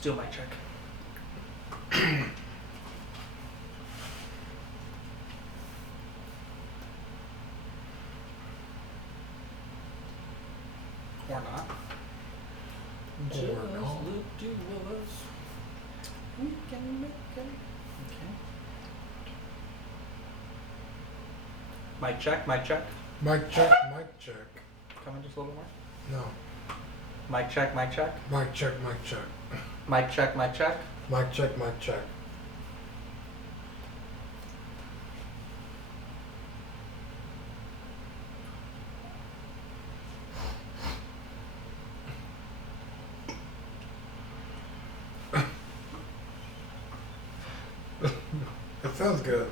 Still mic check. Or not. Just the two of us. We can make it. Okay. Mic check, mic check. Mic check, mic check. Come in just a little more. No. Mic check, mic check. Mic check, mic check. Mic check, mic check. Mic check, mic check. That sounds good.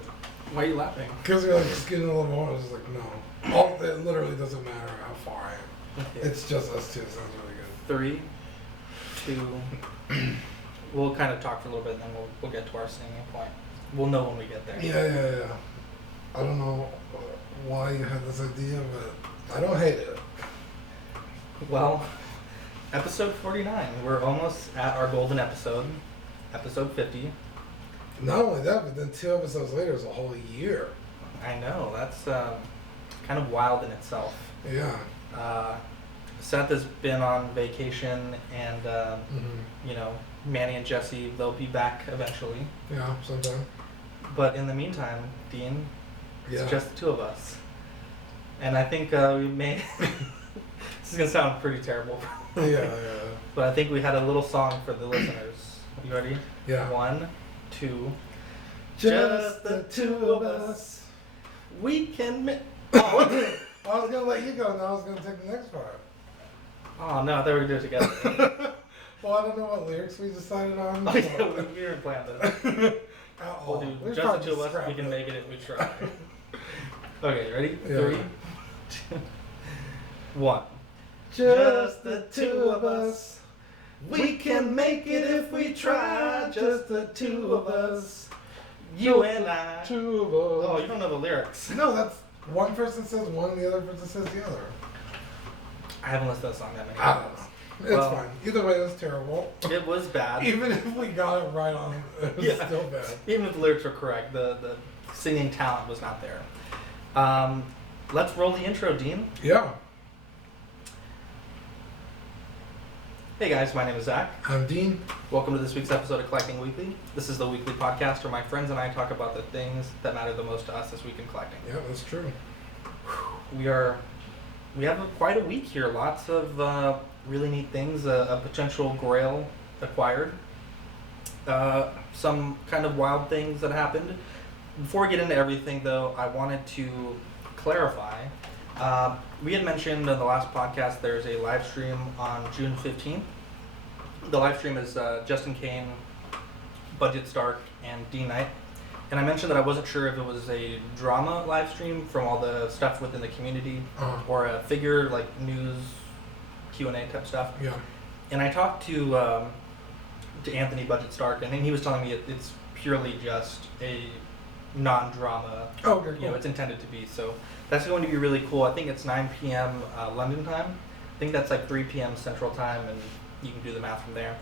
Why are you laughing? Because you're like just getting a little more. I was just like, no. It literally doesn't matter how far I am. Okay. It's just us two. It sounds really good. 3, 2. We'll kind of talk for a little bit, and then we'll get to our singing point. We'll know when we get there. Yeah. I don't know why you had this idea, but I don't hate it. Well, episode 49. We're almost at our golden episode, episode 50. Not only that, but then 2 episodes later is a whole year. I know, that's kind of wild in itself. Yeah. Seth has been on vacation, and you know, Manny and Jesse, they'll be back eventually. Yeah, sometime. But in the meantime, Dean, Yeah. it's just the 2 of us. And I think we may... This is going to sound pretty terrible. Yeah. But I think we had a little song for the listeners. You ready? Yeah. 1, 2. Just the 2 of us. We can... Oh, I was going to let you go, and I was going to take the next part. Oh, no, I thought we were going to do it together. Well, I don't know what lyrics we decided on. Oh, yeah, we didn't plan this. We'll do We're just the 2 of us. scrap We can it. make it if we try. Okay, ready? Yeah. 3, 2, 1. Just the 2 of us. We can make it if we try. Just the 2 of us. You and I. 2 of us. Oh, you don't know the lyrics. No, that's one person says one, the other person says the other. I haven't listened to that song that many I times. don't know. It's Well, fine. Either way, it was terrible. It was bad. Even if we got it right on, it was Yeah. still bad. Even if the lyrics were correct, the singing talent was not there. Let's roll the intro, Dean. Yeah. Hey guys, my name is Zach. I'm Dean. Welcome to this week's episode of Collecting Weekly. This is the weekly podcast where my friends and I talk about the things that matter the most to us this week in collecting. Yeah, that's true. We have quite a week here. Lots of really neat things. A potential grail acquired. Some kind of wild things that happened. Before we get into everything, though, I wanted to clarify. We had mentioned in the last podcast there's a live stream on June 15th. The live stream is Justin Kane, Budget Stark, and D Knight. And I mentioned that I wasn't sure if it was a drama live stream from all the stuff within the community or a figure like news Q&A type stuff. Yeah. And I talked to Anthony Budget Stark, and he was telling me it's purely just a non-drama. Oh, okay, cool. You know, it's intended to be. So that's going to be really cool. I think it's 9 p.m. London time. I think that's like 3 p.m. Central time, and you can do the math from there.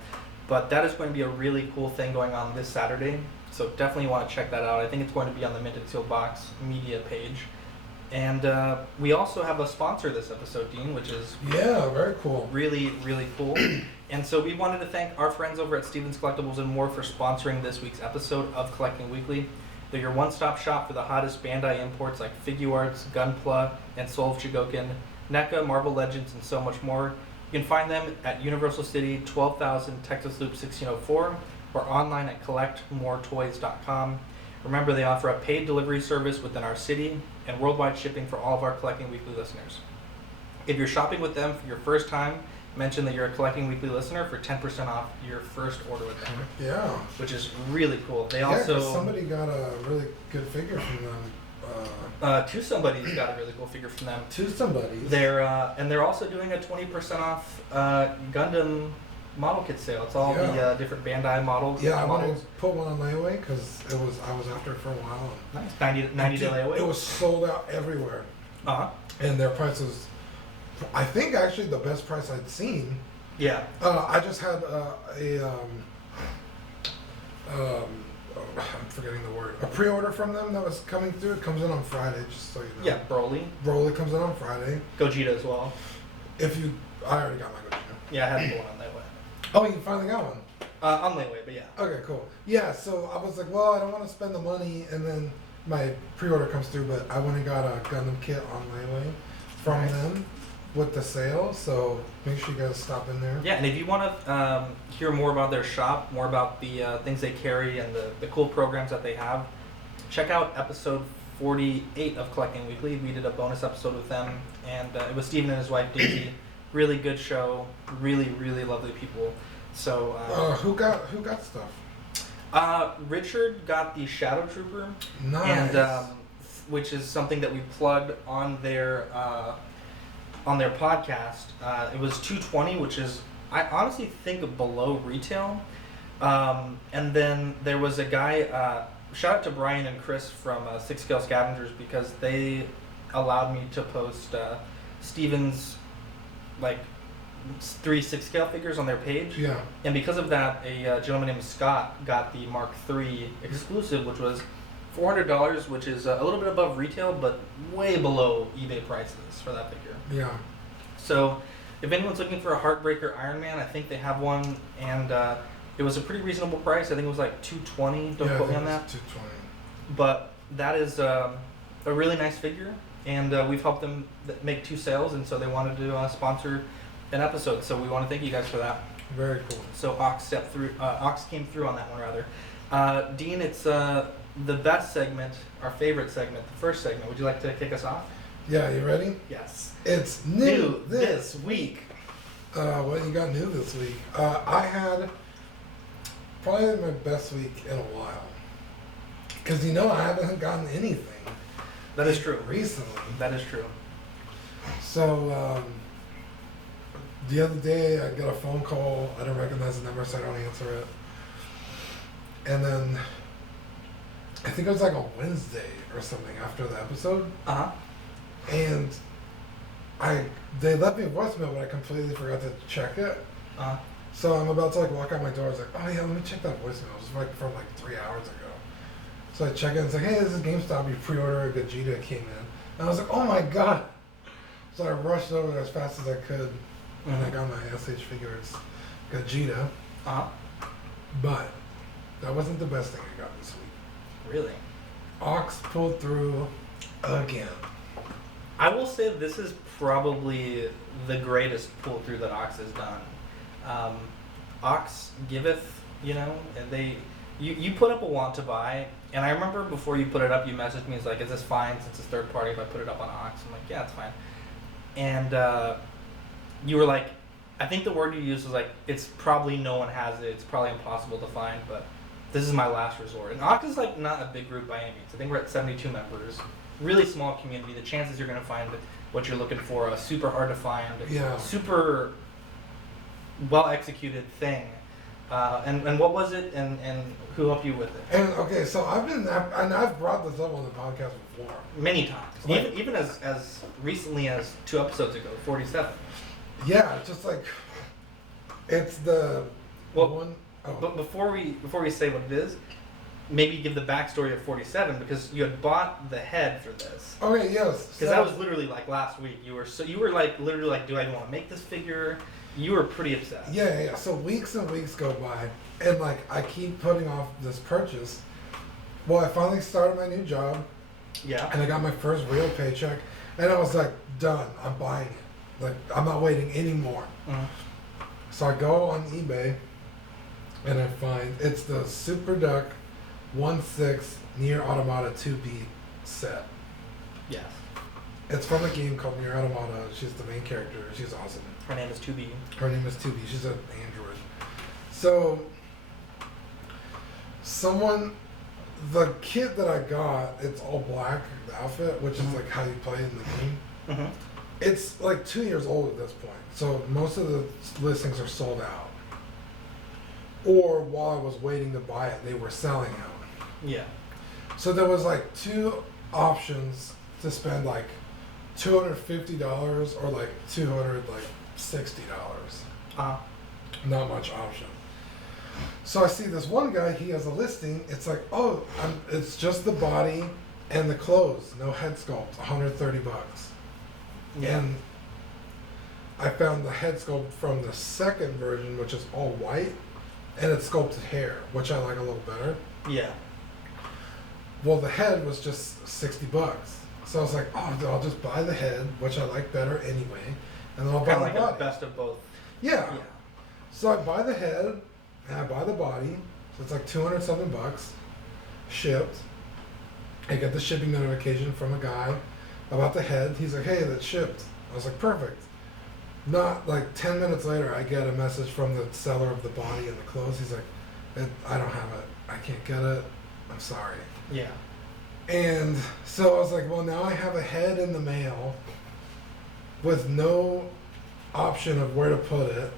But that is going to be a really cool thing going on this Saturday. So definitely want to check that out. I think it's going to be on the Minted Seal Box media page. And we also have a sponsor this episode, Dean, which is Yeah, very cool. really, really cool. And so we wanted to thank our friends over at Stevens Collectibles and More for sponsoring this week's episode of Collecting Weekly. They're your one-stop shop for the hottest Bandai imports like Figuarts, Gunpla, and Soul of Chigokin, NECA, Marvel Legends, and so much more. You can find them at Universal City, 12,000 Texas Loop 1604, or online at collectmoretoys.com. Remember, they offer a paid delivery service within our city and worldwide shipping for all of our Collecting Weekly listeners. If you're shopping with them for your first time, mention that you're a Collecting Weekly listener for 10% off your first order with them, Yeah. which is really cool. They Yeah, also 'cause somebody got a really good figure from them. two somebody's got a really cool figure from them. To somebody. They're also doing a 20% off Gundam model kit sale. It's all Yeah. the different Bandai models. Yeah, I wanted models. to put one on layaway because I was after it for a while. Nice. 90 day layaway. It was sold out everywhere, Uh-huh. and their price was, I think, actually the best price I'd seen. Yeah. I just had I'm forgetting the word. A pre-order from them that was coming through. It comes in on Friday, just so you know. Yeah, Broly. Broly comes in on Friday. Gogeta as well. I already got my Gogeta. Yeah, I had the one on layaway. Oh, you finally got one. On layaway, but yeah. Okay, cool. Yeah, so I was like, well, I don't want to spend the money, and then my pre-order comes through, but I went and got a Gundam kit on layaway from them with the sale, so make sure you guys stop in there. Yeah, and if you want to hear more about their shop, more about the things they carry and the cool programs that they have, check out episode 48 of Collecting Weekly. We did a bonus episode with them, and it was Steven and his wife Daisy. Really good show. Really, really lovely people. So who got stuff? Richard got the Shadow Trooper, Nice. and which is something that we plugged on their podcast. It was $220, which is I honestly think below retail. And then there was a guy. Shout out to Brian and Chris from Six Scale Scavengers, because they allowed me to post Steven's like 3 6 scale figures on their page. Yeah. And because of that, a gentleman named Scott got the Mark III exclusive, which was $400, which is a little bit above retail, but way below eBay prices for that figure. Yeah. So if anyone's looking for a Heartbreaker Iron Man, I think they have one, and it was a pretty reasonable price. I think it was like $220. Don't quote me on that. $220. But that is a really nice figure, and we've helped them make 2 sales, and so they wanted to sponsor an episode. So we want to thank you guys for that. Very cool. So Ox came through on that one rather. Dean, it's the best segment, our favorite segment, the first segment. Would you like to kick us off? Yeah, you ready? Yes. It's new this week. What you got new this week? I had probably my best week in a while. Because I haven't gotten anything. That is true. Recently. That is true. So, the other day I got a phone call. I don't recognize the number, so I don't answer it. And then I think it was like a Wednesday or something after the episode. Uh-huh. And they left me a voicemail, but I completely forgot to check it. Uh-huh. So I'm about to walk out my door. I was like, oh yeah, let me check that voicemail. It was from 3 hours ago. So I check it and it's like, hey, this is GameStop. You pre-ordered a Gogeta came in. And I was like, oh my god. So I rushed over there as fast as I could. And I got my SH figures Gogeta. Uh-huh. But that wasn't the best thing I got this week. Really? Ox pulled through again. I will say this is probably the greatest pull through that Ox has done. Ox giveth, and you put up a want to buy, and I remember before you put it up, you messaged me, it's like, is this fine since it's third party if I put it up on Ox? I'm like, yeah, it's fine. And you were like, I think the word you used was like, it's probably no one has it, it's probably impossible to find, but this is my last resort. And Ox is not a big group by any means. I think we're at 72 members. Really small community. The chances you're going to find what you're looking for, a super hard to find, super well executed thing. And what was it, and who helped you with it? And okay, so I've brought this up on the podcast before. Many times. Even as recently as 2 episodes ago, 47. Yeah, just it's the one. Oh. But before we say what it is, maybe give the backstory of 47, because you had bought the head for this. Okay, yes. Because that was literally last week. You were literally do I want to make this figure? You were pretty upset. Yeah. So weeks and weeks go by, and I keep putting off this purchase. Well, I finally started my new job. Yeah. And I got my first real paycheck, and I was like, done. I'm buying it. I'm not waiting anymore. Mm-hmm. So I go on eBay, and I find it's the Super Duck 1/6 Nier Automata 2B set. Yes. It's from a game called Nier Automata. She's the main character. She's awesome. Her name is 2B. Her name is 2B. She's an android. So, the kit that I got, it's all black, the outfit, which is how you play in the game. Mm-hmm. It's 2 years old at this point. So most of the listings are sold out. Or while I was waiting to buy it, they were selling out. Yeah. So there was 2 options to spend $250 or $260. Uh-huh. Not much option. So I see this one guy, he has a listing. It's like, oh, it's just the body and the clothes, no head sculpt, $130. Yeah. And I found the head sculpt from the second version, which is all white, and it's sculpted hair, which I like a little better. Yeah. Well, the head was just $60. So I was like, oh, I'll just buy the head, which I like better anyway, and then I'll buy Kind of the like body. a best of both. Yeah. Yeah. So I buy the head, and I buy the body. So it's like 200 something bucks, shipped. I get the shipping notification from a guy about the head. He's like, hey, that's shipped. I was like, perfect. Not like 10 minutes later, I get a message from the seller of the body and the clothes. He's like, I don't have it. I can't get it. I'm sorry. Yeah. And so I was like, well, now I have a head in the mail with no option of where to put it.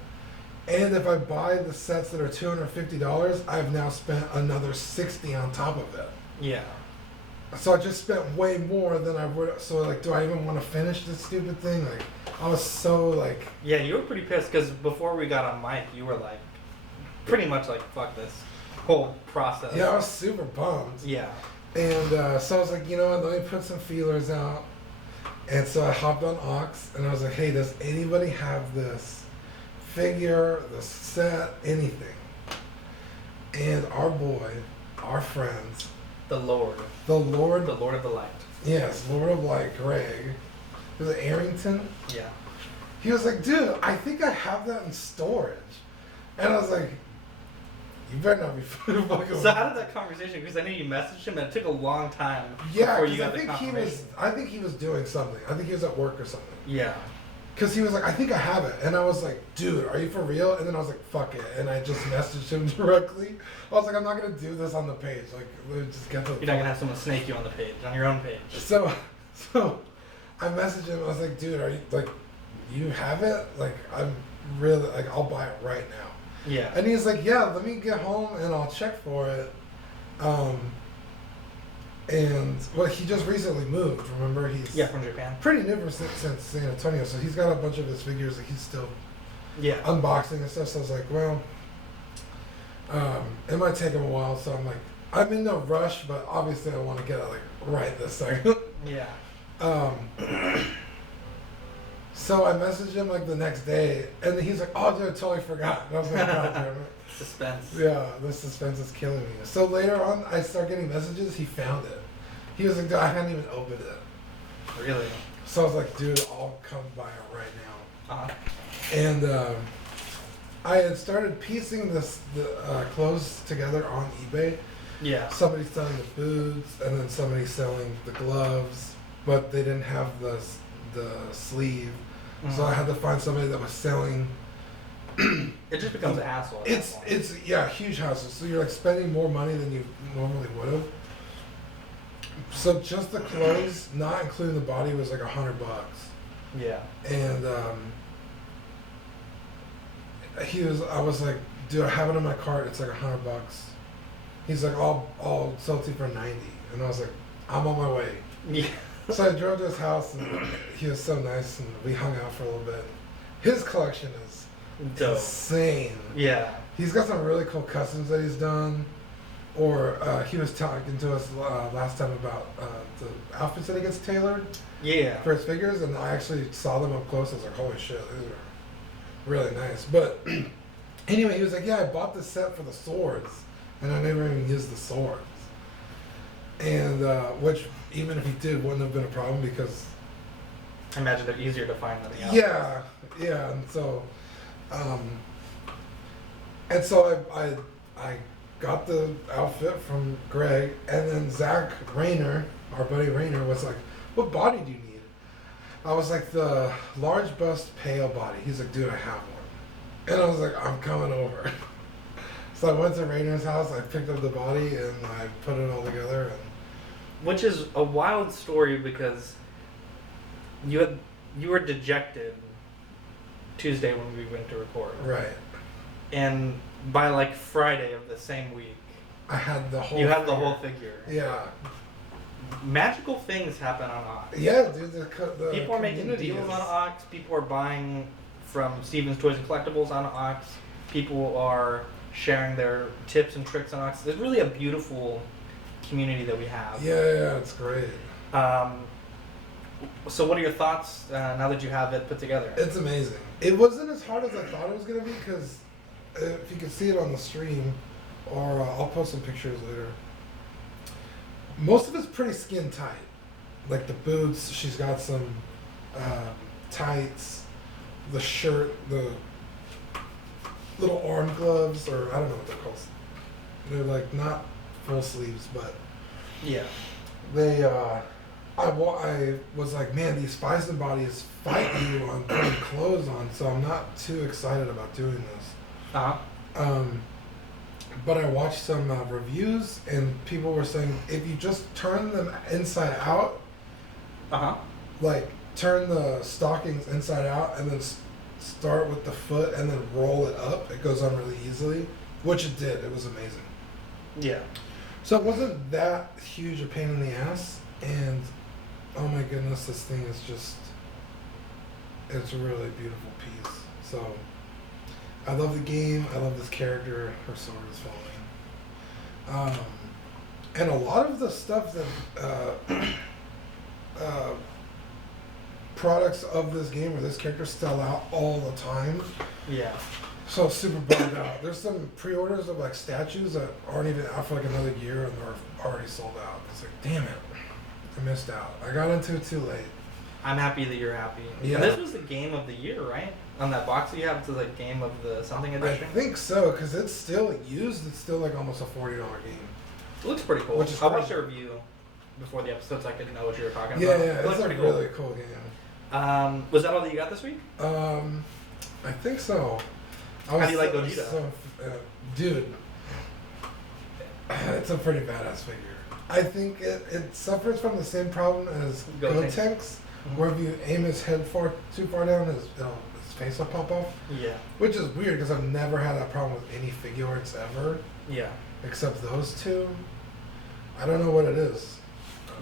And if I buy the sets that are $250, I've now spent another $60 on top of it. Yeah. So I just spent way more than I would. So like, do I even want to finish this stupid thing? Like, I was so like. Yeah, you were pretty pissed because before we got on mic, you were like, pretty much like, fuck this whole process. Yeah, I was super bummed. Yeah. And so I was like, you know what, let me put some feelers out. And so I hopped on Ox and I was like, hey, does anybody have this figure, the set, anything? And our boy, our friends, The Lord. the Lord, The Lord of the Light. yes, Lord of Light, Greg, was it Arrington? Yeah. He was like, dude, I think I have that in storage. And I was like, you better not be fucking. So how did that conversation? Because I knew you messaged him, and it took a long time Yeah, before you because got the confirmation. I think he was doing something. I think he was at work or something. Yeah. Because he was like, I think I have it. And I was like, dude, are you for real? And then I was like, fuck it. And I just messaged him directly. I was like, I'm not going to do this on the page. Like, let me just get to the You're not gonna have someone snake you on the page, on your own page. So I messaged him. I was like, dude, are you, like, you have it? Like, I'm really, like, I'll buy it right now. Yeah. And he's like, yeah, let me get home and I'll check for it. And, well, he just recently moved, remember? He's From Japan. pretty new since San Antonio, so he's got a bunch of his figures that he's still Yeah. unboxing and stuff. So I was like, well, it might take him a while. So I'm like, I'm in no rush, but obviously I want to get it like right this second. Yeah. So I messaged him like the next day, and he's like, oh, dude, I totally forgot. And I was like, God damn it. Suspense. Yeah, the suspense is killing me. So later on, I start getting messages. He found it. He was like, dude, I hadn't even opened it. Really? So I was like, dude, I'll come buy it right now. Uh-huh. And I had started piecing the clothes together on eBay. Yeah. Somebody's selling the boots, and then somebody's selling the gloves, but they didn't have the sleeve. Mhm. So I had to find somebody that was selling. It just becomes a hassle. At that point. It's yeah, huge hassle. So you're like spending more money than you normally would have. So just the clothes, not including the body, was like $100. Yeah. And I was like, dude, I have it in my cart. It's like $100. He's like, I'll sell it to you for 90. And I was like, I'm on my way. Yeah. So I drove to his house, and he was so nice, and we hung out for a little bit. His collection is Dope. insane. Yeah. He's got some really cool customs that he's done. Or he was talking to us last time about the outfits that he gets tailored Yeah. for his figures, and I actually saw them up close. I was like, holy shit, these are really nice. But anyway, he was like, yeah, I bought this set for the swords, and I never even used the swords. And which, even if he did, wouldn't have been a problem because I imagine they're easier to find than the outfits. yeah, and so I got the outfit from Greg, and then Zach Rayner, our buddy Rayner, was like, what body do you need? I was like, the large bust pale body. He's like, dude, I have one. And I was like, I'm coming over. So I went to Rayner's house, I picked up the body, and I put it all together. And Which is a wild story because you were dejected Tuesday when we went to record. right. And by like Friday of the same week, I had the whole you had the figure. whole figure. Yeah. Magical things happen on Ox. Yeah, dude, the People are making community deals is- on Ox. People are buying from Steven's Toys and Collectibles on Ox. People are sharing their tips and tricks on Ox. It's really a beautiful community that we have. Yeah, it's great. So what are your thoughts now that you have it put together? It's amazing. It wasn't as hard as I thought it was going to be because if you can see it on the stream, or I'll post some pictures later, most of it's pretty skin tight. Like the boots, she's got some tights, the shirt, the little arm gloves, or I don't know what they're called. They're like not full sleeves, but Yeah. they I was like, man, these Fison bodies fight you on putting clothes on, so I'm not too excited about doing this. Uh-huh. But I watched some reviews, and people were saying if you just turn them inside out, Uh-huh. like turn the stockings inside out, and then start with the foot, and then roll it up, it goes on really easily, which it did. It was amazing. Yeah. So it wasn't that huge a pain in the ass, and oh my goodness, this thing is just, it's a really beautiful piece. So I love the game. I love this character. Her sword is falling. And a lot of the stuff that products of this game or this character sell out all the time. Yeah. So super bummed out. There's some pre-orders of like statues that aren't even out for like another year and they're already sold out. It's like, damn it, I missed out. I got into it too late. I'm happy that you're happy. Yeah. And this was the game of the year, right? On that box that you have, it's like game of the something edition. I think so, because it's still used. It's still like almost a $40 game. It looks pretty cool. Which is I'll great. watch a review before the episode so I could know what you were talking Yeah, about. yeah, It it's looks a pretty really cool game. Was that all that you got this week? I think so. How do you like Gogeta? Dude, it's a pretty badass figure. I think it suffers from the same problem as Gotenks. Gotenks, where if you aim his head too far down, his face will pop off. Yeah. Which is weird because I've never had that problem with any figure arts ever, Yeah. except those two. I don't know what it is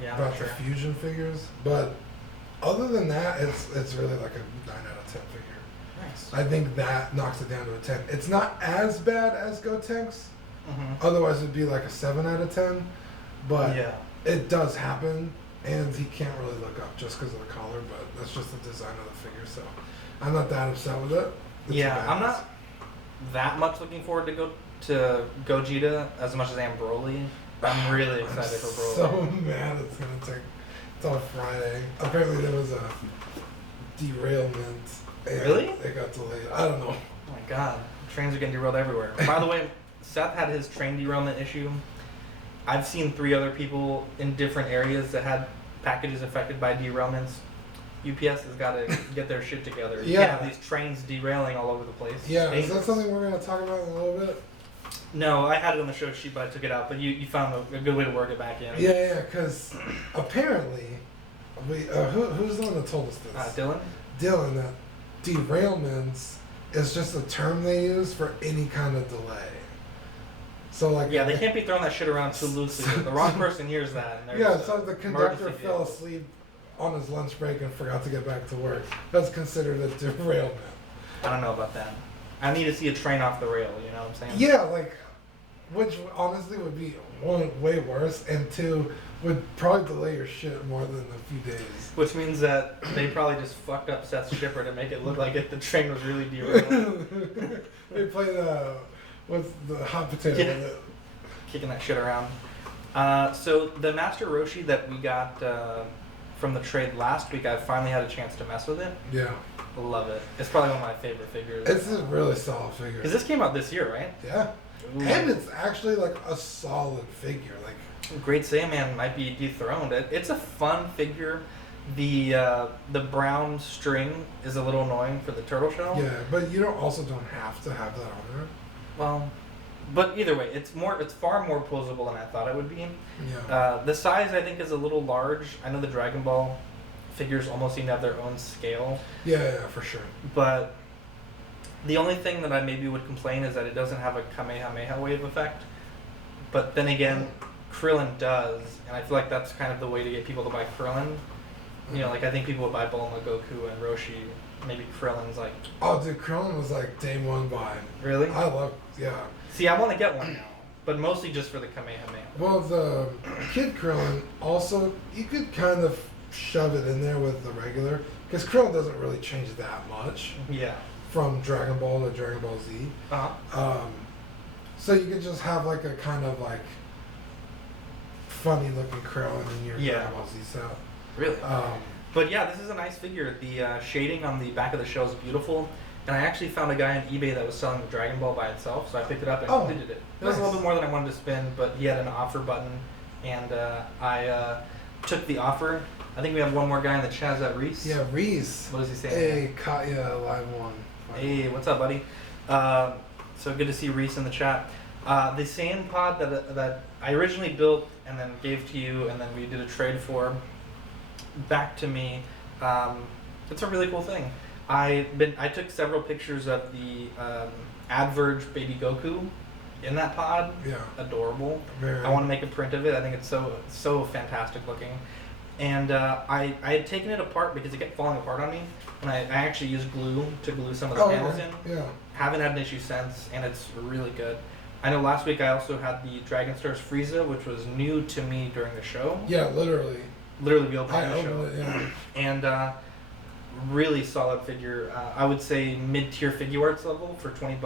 Yeah. I'm about not sure. the fusion figures, but other than that, it's really like a 9 out of 10 figure. Nice. I think that knocks it down to a 10. It's not as bad as Gotenks. Mm-hmm. Otherwise, it'd be like a 7 out of 10. But Yeah. it does happen, and he can't really look up just because of the collar, but that's just the design of the figure, so I'm not that upset with it. It's Yeah, badass. I'm not that much looking forward to Gogeta as much as I am Broly. I'm really excited for Broly. So mad it's gonna take till Friday. Apparently there was a derailment. And Really? It got delayed. I don't know. Oh my god, trains are getting derailed everywhere. By the way, Seth had his train derailment issue. I've seen 3 other people in different areas that had packages affected by derailments. UPS has got to get their shit together. You Yeah. can't have these trains derailing all over the place. Yeah, It's is that dangerous. something we're gonna talk about in a little bit? No, I had it on the show sheet, but I took it out. But you found a good way to work it back in. Yeah, because apparently, who's the one that told us this? Dylan? Dylan, that derailments is just a term they use for any kind of delay. So like Yeah, they can't be throwing that shit around too loosely. The wrong person hears that. And Yeah, there's so a the conductor emergency fell vehicle. asleep on his lunch break and forgot to get back to work. That's considered a derailment. I don't know about that. I need to see a train off the rail. You know what I'm saying? Yeah, like, which honestly would be one, way worse, and 2, would probably delay your shit more than a few days. Which means that they probably just fucked up Seth's shipper to make it look like the train was really derailed. They played what's the hot potato Yeah. with it. Kicking that shit around. So the Master Roshi that we got from the trade last week, I finally had a chance to mess with it. Yeah, Love it. It's probably one of my favorite figures. it's a really solid figure. Because this came out this year, right? Yeah, Ooh. and it's actually like a solid figure. Like, Great Saiyaman might be dethroned. It's a fun figure. The brown string is a little annoying for the turtle shell. yeah, but you also don't have to have that on there. Well, but either way, it's far more posable than I thought it would be. Yeah. The size I think is a little large. I know the Dragon Ball figures almost seem to have their own scale, Yeah, for sure. but the only thing that I maybe would complain is that it doesn't have a Kamehameha wave effect. But then again, Krillin does, and I feel like that's kind of the way to get people to buy Krillin. You know, like I think people would buy Bulma, Goku, and Roshi. Maybe Krillin's like. Oh, dude, Krillin was like day one buy. Really? I love, yeah. See, I want to get one now, but mostly just for the Kamehameha. Well, the Kid Krillin also, you could kind of shove it in there with the regular, because Krillin doesn't really change that much Yeah. from Dragon Ball to Dragon Ball Z. Uh-huh. So you could just have like a kind of like funny looking Krillin in your Dragon Ball Z set. Really? But yeah, this is a nice figure. The shading on the back of the shell is beautiful. And I actually found a guy on eBay that was selling the Dragon Ball by itself, so I picked it up and completed it. It was a little bit more than I wanted to spend, but he had an offer button, and I took the offer. I think we have one more guy in the chat. Is that Reese? Yeah, Reese. What is he saying? Hey, Katya, live one. Hey, what's up, buddy? So good to see Reese in the chat. The sand pod that I originally built and then gave to you, and then we did a trade for, back to me. It's a really cool thing. I took several pictures of the Adverge Baby Goku in that pod. Yeah. Adorable. Very. I want to make a print of it. I think it's so fantastic looking. And I had taken it apart because it kept falling apart on me, and I actually used glue to glue some of the panels in. Yeah. Haven't had an issue since, and it's really good. I know last week I also had the Dragon Stars Frieza, which was new to me during the show. Yeah, literally. Literally, we opened I the show. opened it, yeah. And really solid figure. I would say mid-tier figure arts level for $20.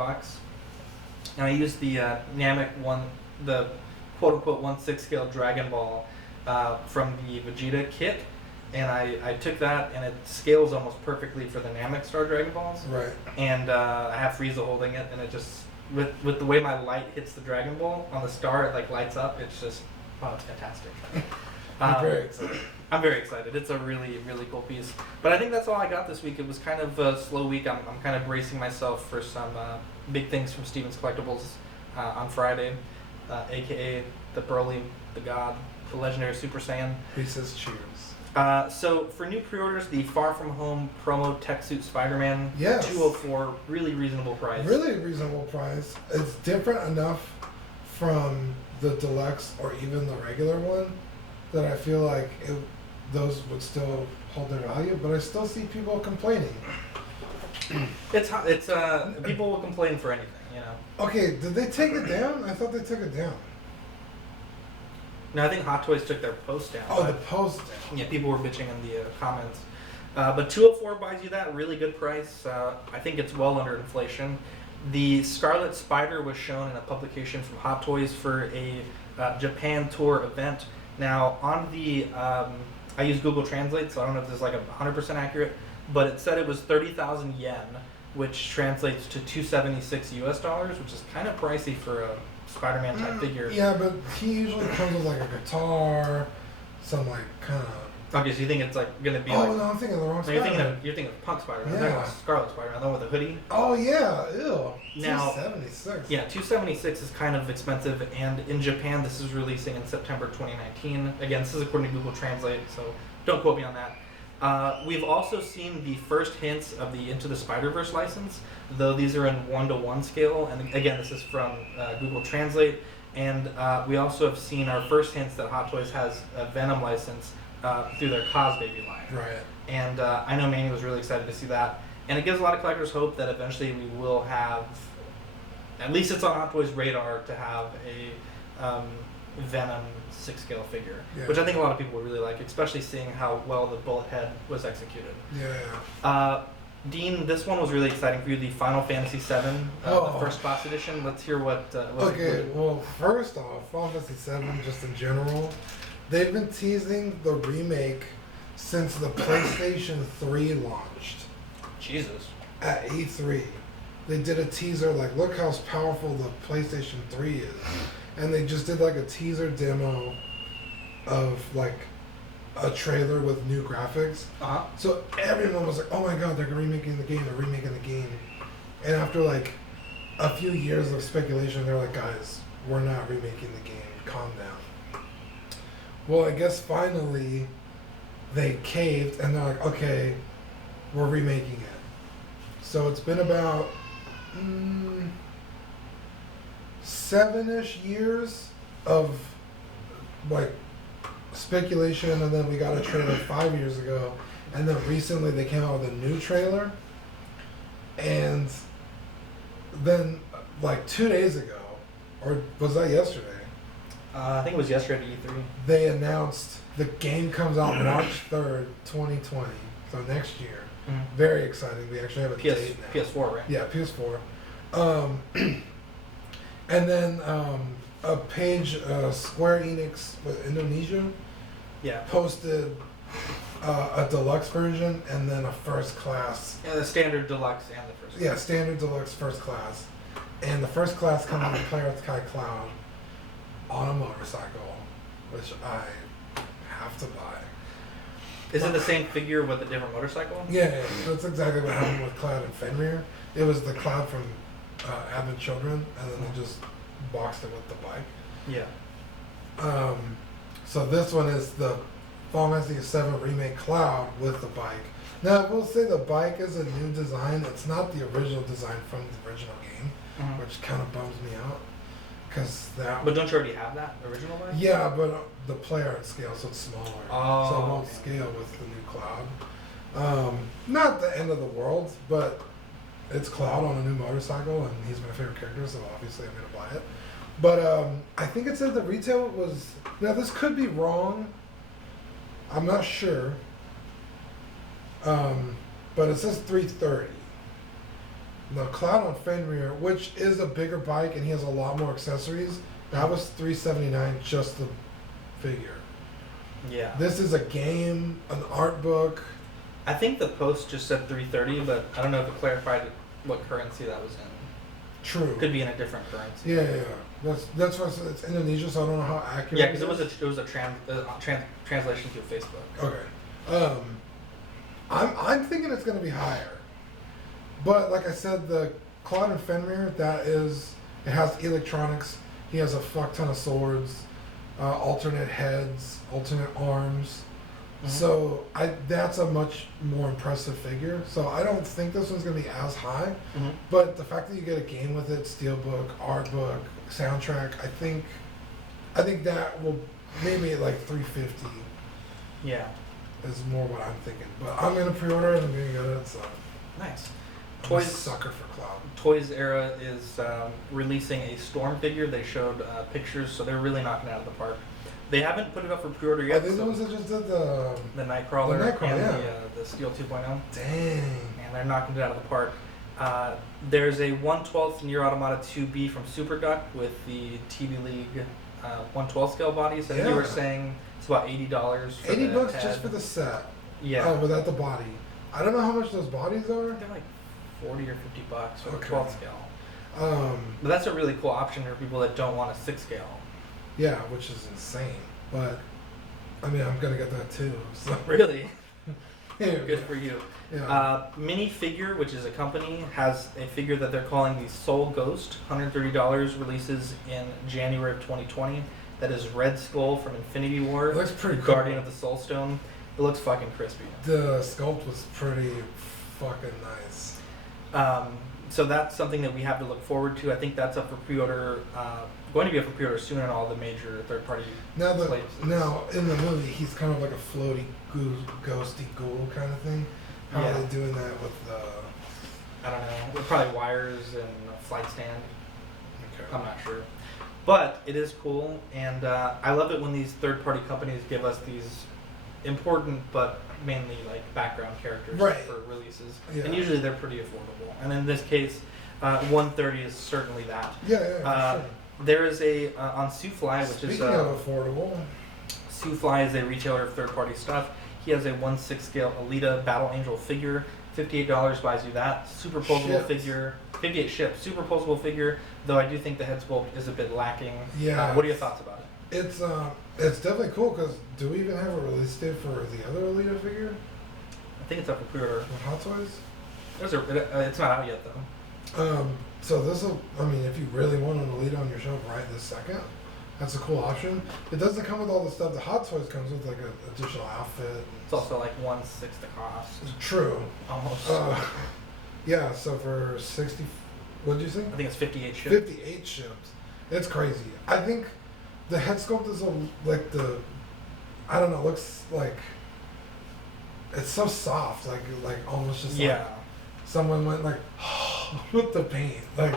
And I used the Namek one, the quote-unquote 1/6 scale Dragon Ball from the Vegeta kit. And I took that, and it scales almost perfectly for the Namek Star Dragon Balls. Right. And I have Frieza holding it, and it just, with the way my light hits the Dragon Ball on the star, it like lights up. It's just, wow, it's fantastic. I'm very excited. I'm very excited. It's a really, really cool piece. But I think that's all I got this week. It was kind of a slow week. I'm kind of bracing myself for some big things from Steven's Collectibles on Friday, a.k.a. the Broly, the God, the legendary Super Saiyan. He says cheers. So for new pre-orders, the Far From Home promo tech suit Spider-Man, Yes. $204, really reasonable price. Really reasonable price. It's different enough from the deluxe or even the regular one that I feel like those would still hold their value, but I still see people complaining. It's people will complain for anything, you know. Okay, did they take it down? I thought they took it down. No, I think Hot Toys took their post down. Oh, the post down. Yeah, people were bitching in the comments. But 204 buys you that, really good price. I think it's well under inflation. The Scarlet Spider was shown in a publication from Hot Toys for a Japan tour event. Now, on the, I use Google Translate, so I don't know if this is like 100% accurate, but it said it was 30,000 yen, which translates to $276 US, which is kind of pricey for a Spider-Man type figure. Yeah, but he usually comes with like a guitar, some like kind of. Okay, so you think it's like gonna be? Oh like, no, I'm thinking of the wrong no, you're Spider-Man. thinking of Punk Spider-Man. Yeah. Yeah. Scarlet Spider-Man, the one with the hoodie. Oh yeah, ew. Now, 276. Yeah, 276 is kind of expensive, and in Japan this is releasing in September 2019. Again, this is according to Google Translate, so don't quote me on that. We've also seen the first hints of the Into the Spider-Verse license, though these are in 1:1 scale, and again, this is from Google Translate. And we also have seen our first hints that Hot Toys has a Venom license through their Cos Baby line. Right. And I know Manny was really excited to see that. And it gives a lot of collectors hope that eventually we will have, at least it's on Hot Toys' radar, to have a Venom 6-scale figure. Yeah. Which I think a lot of people would really like, especially seeing how well the bullet head was executed. Yeah. Dean, this one was really exciting for you, the Final Fantasy VII, the first class edition. Let's hear what was Okay, included. well, first off, Final Fantasy VII, just in general, they've been teasing the remake since the PlayStation 3 launched. Jesus. At E3. They did a teaser, like, look how powerful the PlayStation 3 is. And they just did, like, a teaser demo of, like, a trailer with new graphics. Uh-huh. So everyone was like, oh my god, they're remaking the game, they're remaking the game. And after like a few years of speculation, they're like, guys, we're not remaking the game, calm down. Well, I guess finally they caved and they're like, okay, we're remaking it. So it's been about 7-ish years of like speculation, and then we got a trailer 5 years ago, and then recently they came out with a new trailer, and then like 2 days ago, or was that yesterday? I think it was yesterday at E3. They announced the game comes out March 3rd, 2020, so next year. Mm-hmm. Very exciting. We actually have a date now. PS4, right? Yeah, PS4. And then a page, Square Enix, Indonesia, Yeah. posted a deluxe version and then a first class. Yeah, the standard deluxe and the first. Yeah, standard deluxe first class. And the first class comes with Player Sky Cloud on a motorcycle, which I have to buy. Is it the same figure with a different motorcycle? Yeah, that's exactly what happened with Cloud and Fenrir. It was the Cloud from Advent Children, and then they just boxed it with the bike. Yeah. So this one is the Final Fantasy VII Remake Cloud with the bike. Now, I will say the bike is a new design. It's not the original design from the original game, Mm-hmm. which kind of bums me out. Cause that. But don't you already have that original one? Yeah, but the player at scale, so it's smaller. Oh, so it won't okay. scale with the new Cloud. Not the end of the world, but it's Cloud on a new motorcycle, and he's my favorite character, so obviously I'm gonna buy it. But I think it said the retail was. Now this could be wrong. I'm not sure. But it says $330. The Cloud on Fenrir, which is a bigger bike and he has a lot more accessories, that was $379 just the figure. Yeah. This is a game, an art book. I think the post just said 330, but I don't know if it clarified what currency that was in. True. Could be in a different currency. Yeah. That's why it's Indonesia, so I don't know how accurate. Yeah, because it was a translation through Facebook. Okay. I'm thinking it's gonna be higher, but like I said, the Cloud and Fenrir, it has electronics. He has a fuck ton of swords, alternate heads, alternate arms. Mm-hmm. So that's a much more impressive figure. So I don't think this one's gonna be as high, Mm-hmm. but the fact that you get a game with it, steelbook, art book, soundtrack, I think that will maybe like $350 Yeah. is more what I'm thinking. But I'm gonna pre-order it and I'm gonna get it. So Nice. I'm a sucker for Cloud. Toys Era is releasing a Storm figure. They showed pictures, so they're really knocking it out of the park. They haven't put it up for pre-order Are yet. they the ones that just did the Nightcrawler, The Nightcrawler, and yeah. the Steel 2.0. Dang. And they're knocking it out of the park. There's a 1/12 Nier Automata 2B from Super Duck with the TV League 1/12 scale bodies. And you were Yeah. saying it's about $80 for $80 the just head. for the set. Yeah. Oh, without the body. I don't know how much those bodies are. They're like $40 or $50 for the Okay. 12 scale. But that's a really cool option for people that don't want a 6 scale. Yeah, which is insane. But I mean, I'm gonna get that too. So Really? yeah, Good for you. yeah. Minifigure, which is a company, has a figure that they're calling the Soul Ghost. $130, releases in January of 2020. That is Red Skull from Infinity War. It looks pretty cool. Guardian of the Soul Stone. It looks fucking crispy. The sculpt was pretty fucking nice. So that's something that we have to look forward to. I think that's up for pre-order. Going to be up for pre-order soon on all the major third-party places. Now in the movie, he's kind of like a floaty, ghosty ghoul kind of thing. How Yeah. are they doing that with the? I don't know. With probably wires and a flight stand. Okay. I'm not sure. But it is cool, and I love it when these third-party companies give us these important but mainly like background characters Right. for releases. Yeah. And usually they're pretty affordable. And in this case, 130 is certainly that. Yeah, for sure. There is a on Soufly, which Speaking is of affordable, Soufly is a retailer of third-party stuff. He has a 1/6 scale Alita Battle Angel figure. $58 buys you that. Super posable Shipped. figure. 58 shipped. Super posable figure, though I do think the head sculpt is a bit lacking. Yeah. What are your thoughts about it? it's definitely cool because do we even have a release date for the other Alita figure I think it's up for pre-order. with Hot Toys? It's not out yet though. So this will, I mean, if you really want an Alita on your shelf right this second, that's a cool option. It doesn't come with all the stuff. The Hot Toys comes with like an additional outfit. It's also like 1/6 the cost. True. Almost. Yeah, so for 60, what did you say? I think it's 58 shipped. 58 shipped. It's crazy. I think the head sculpt is I don't know, it looks like it's so soft, like almost just like someone went like with the paint. Like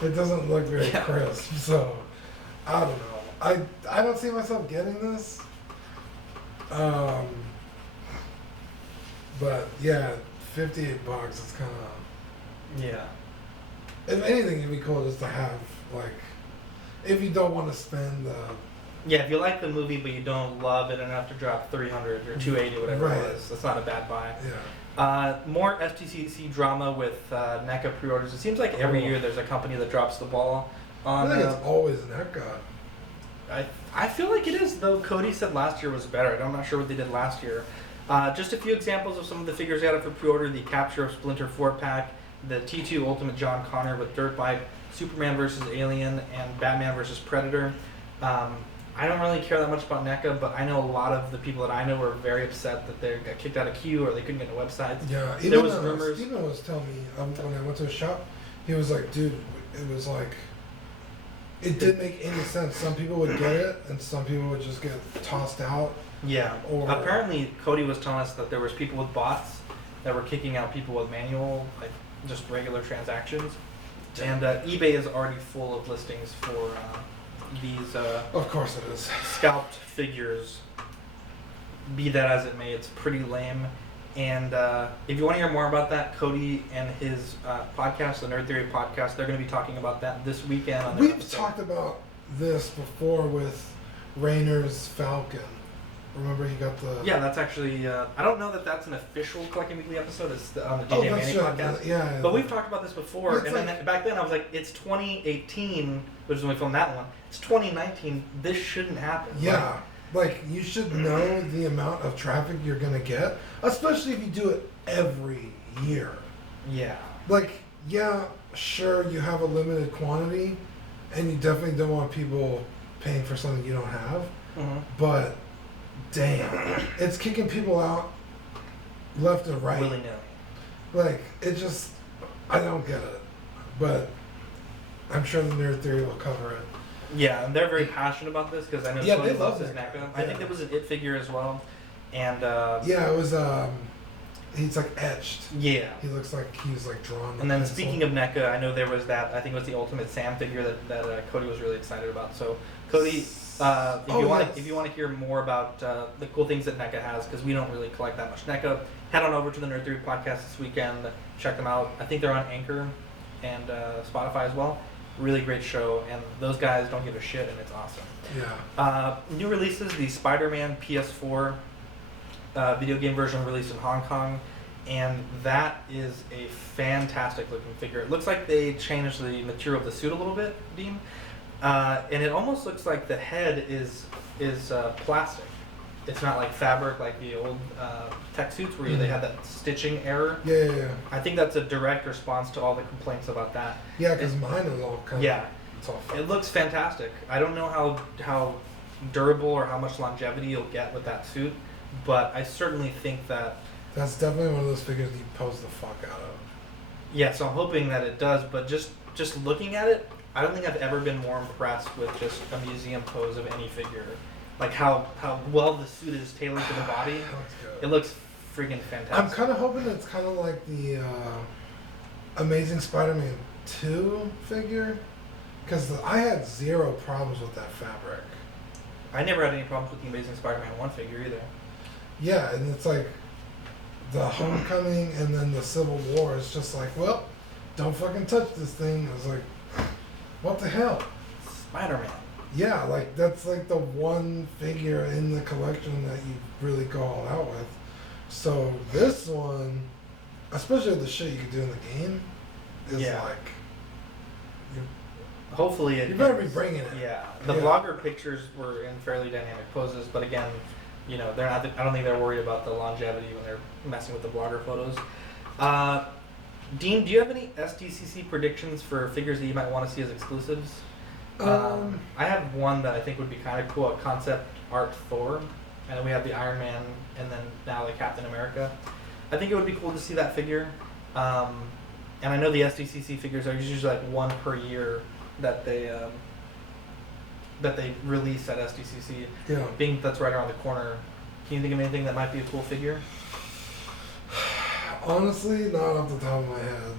it doesn't look very crisp. So I don't know. I don't see myself getting this. But yeah, $58. It's kind of If anything, it'd be cool just to have like, if you don't want to spend the. Yeah, if you like the movie but you don't love it enough to drop $300 or $280, whatever it was, that's not a bad buy. Yeah. More FTCC drama with NECA pre-orders. It seems like every year there's a company that drops the ball on. I think it's always NECA. I feel like it is, though. Cody said last year was better. I'm not sure what they did last year. Just a few examples of some of the figures out for pre-order: the Capture of Splinter 4-pack, the T2 Ultimate John Connor with dirt bike, Superman vs. Alien, and Batman vs. Predator. I don't really care that much about NECA, but I know a lot of the people that I know were very upset that they got kicked out of queue or they couldn't get into websites. Yeah, there was rumors. Steven was telling me when I went to a shop, he was like, dude, it was like, it didn't make any sense. Some people would get it, and some people would just get tossed out. Yeah. Or apparently, Cody was telling us that there was people with bots that were kicking out people with manual, like just regular transactions. And eBay is already full of listings for these of course it is. Scalped figures. Be that as it may, it's pretty lame. And if you want to hear more about that, Cody and his podcast, the Nerd Theory podcast, they're going to be talking about that this weekend. On their We've episode. talked about this before with Rainer's Falcon. Remember he got the... Yeah, that's actually... I don't know that that's an official Collecting Weekly episode. It's on the DJ Manny podcast. Yeah. But we've talked about this before. And like, then back then I was like, it's 2018, which is when we filmed that one. It's 2019. This shouldn't happen. Yeah. Like, you should know the amount of traffic you're going to get, especially if you do it every year. Yeah. Like, yeah, sure, you have a limited quantity, and you definitely don't want people paying for something you don't have. Mm-hmm. But, damn, it's kicking people out left and right. Willy-nilly. Like, it just, I don't get it. But I'm sure the Nerd Theory will cover it. Yeah, and they're very passionate about this because I know Yeah, Cody they love loves his that NECA. guy. I think there was an It figure as well. And yeah, it was he's like etched. Yeah. He looks like he's like drawn. And then speaking of NECA, I know there was that, I think it was the Ultimate Sam figure that Cody was really excited about. So Cody, if you want to hear more about the cool things that NECA has, because we don't really collect that much NECA, head on over to the Nerd Theory podcast this weekend. Check them out. I think they're on Anchor and Spotify as well. Really great show, and those guys don't give a shit, and it's awesome. Yeah. New releases: the Spider-Man PS4 video game version released in Hong Kong, and that is a fantastic looking figure. It looks like they changed the material of the suit a little bit, Dean, and it almost looks like the head is plastic. It's not like fabric like the old tech suits where they had that stitching error. Yeah. I think that's a direct response to all the complaints about that. Yeah, because mine is all kind of... It's all it looks fantastic. I don't know how durable or how much longevity you'll get with that suit, but I certainly think that... That's definitely one of those figures that you pose the fuck out of. Yeah, so I'm hoping that it does, but just looking at it, I don't think I've ever been more impressed with just a museum pose of any figure. Like how well the suit is tailored to the body. It looks freaking fantastic. I'm kind of hoping it's kind of like the Amazing Spider-Man 2 figure, because I had zero problems with that fabric. I never had any problems with the Amazing Spider-Man 1 figure either. Yeah, and it's like the Homecoming and then the Civil War. It's just like, well, don't fucking touch this thing. I was like, what the hell? Spider-Man. Yeah, like that's like the one figure in the collection that you really go all out with. So this one, especially the shit you could do in the game, is like. Hopefully it. You better be bringing it. Yeah, the vlogger pictures were in fairly dynamic poses, but again, they're not. I don't think they're worried about the longevity when they're messing with the vlogger photos. Dean, do you have any SDCC predictions for figures that you might want to see as exclusives? I have one that I think would be kind of cool, a concept art Thor, and then we have the Iron Man, and then now the Captain America. I think it would be cool to see that figure. And I know the SDCC figures are usually like one per year that they that they release at SDCC. Yeah. Being that's right around the corner, can you think of anything that might be a cool figure? Honestly, not off the top of my head.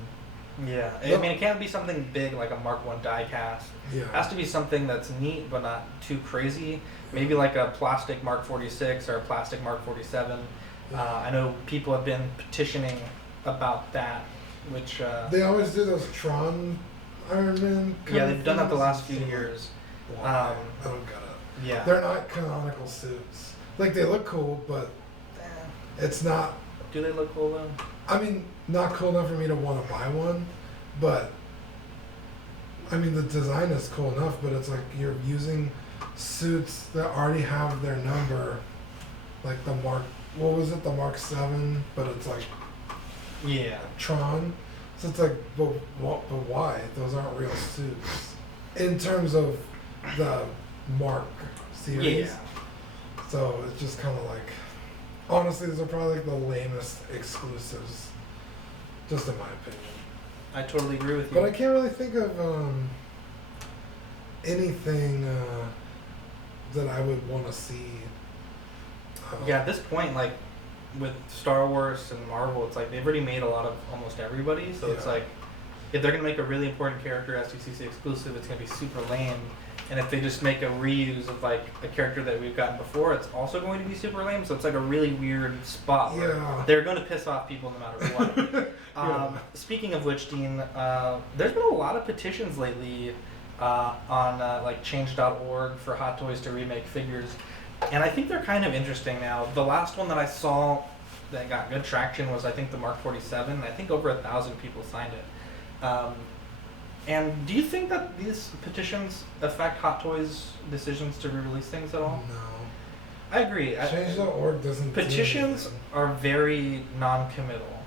Yeah, No. I mean, it can't be something big like a Mark 1 die cast. Yeah. It has to be something that's neat but not too crazy. Maybe like a plastic Mark 46 or a plastic Mark 47. I know people have been petitioning about that, which... They always do those Tron Iron Man. yeah, they've done that the last few years. I don't get it. Yeah. They're not canonical suits. Like, they look cool, but it's not... Do they look cool though? I mean, not cool enough for me to want to buy one, but... I mean, the design is cool enough, but it's like you're using suits that already have their number, like the Mark... What was it? The Mark 7, but it's like... Yeah. Tron. So it's like, but why? Those aren't real suits. In terms of the Mark series. Yeah. So it's just kind of like, honestly, these are probably like the lamest exclusives, just in my opinion. I totally agree with you. But I can't really think of anything that I would want to see. Yeah, at this point, like, with Star Wars and Marvel, it's like they've already made a lot of almost everybody, so it's like, if they're going to make a really important character SDCC exclusive, it's going to be super lame. And if they just make a reuse of, like, a character that we've gotten before, it's also going to be super lame, so it's like a really weird spot where they're going to piss off people no matter what. Speaking of which, Dean, there's been a lot of petitions lately on, like, change.org for Hot Toys to remake figures. And I think they're kind of interesting now. The last one that I saw that got good traction was, I think, the Mark 47. I think over 1,000 people signed it. And do you think that these petitions affect Hot Toys' decisions to re-release things at all? No. I agree. Change.org doesn't. Petitions are very non-committal.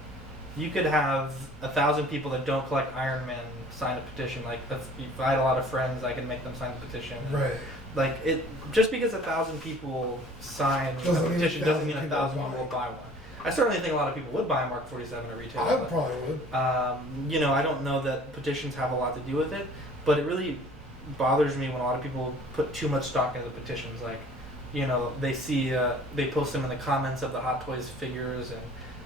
You could have 1,000 people that don't collect Iron Man sign a petition. Like, if I had a lot of friends, I could make them sign the petition. Right. Like, it just because 1,000 people sign a petition doesn't mean 1,000 people will buy one. I certainly think a lot of people would buy a Mark 47 at retail. I probably would. You know, I don't know that petitions have a lot to do with it, but it really bothers me when a lot of people put too much stock into the petitions. Like, you know, they see, they post them in the comments of the Hot Toys figures and,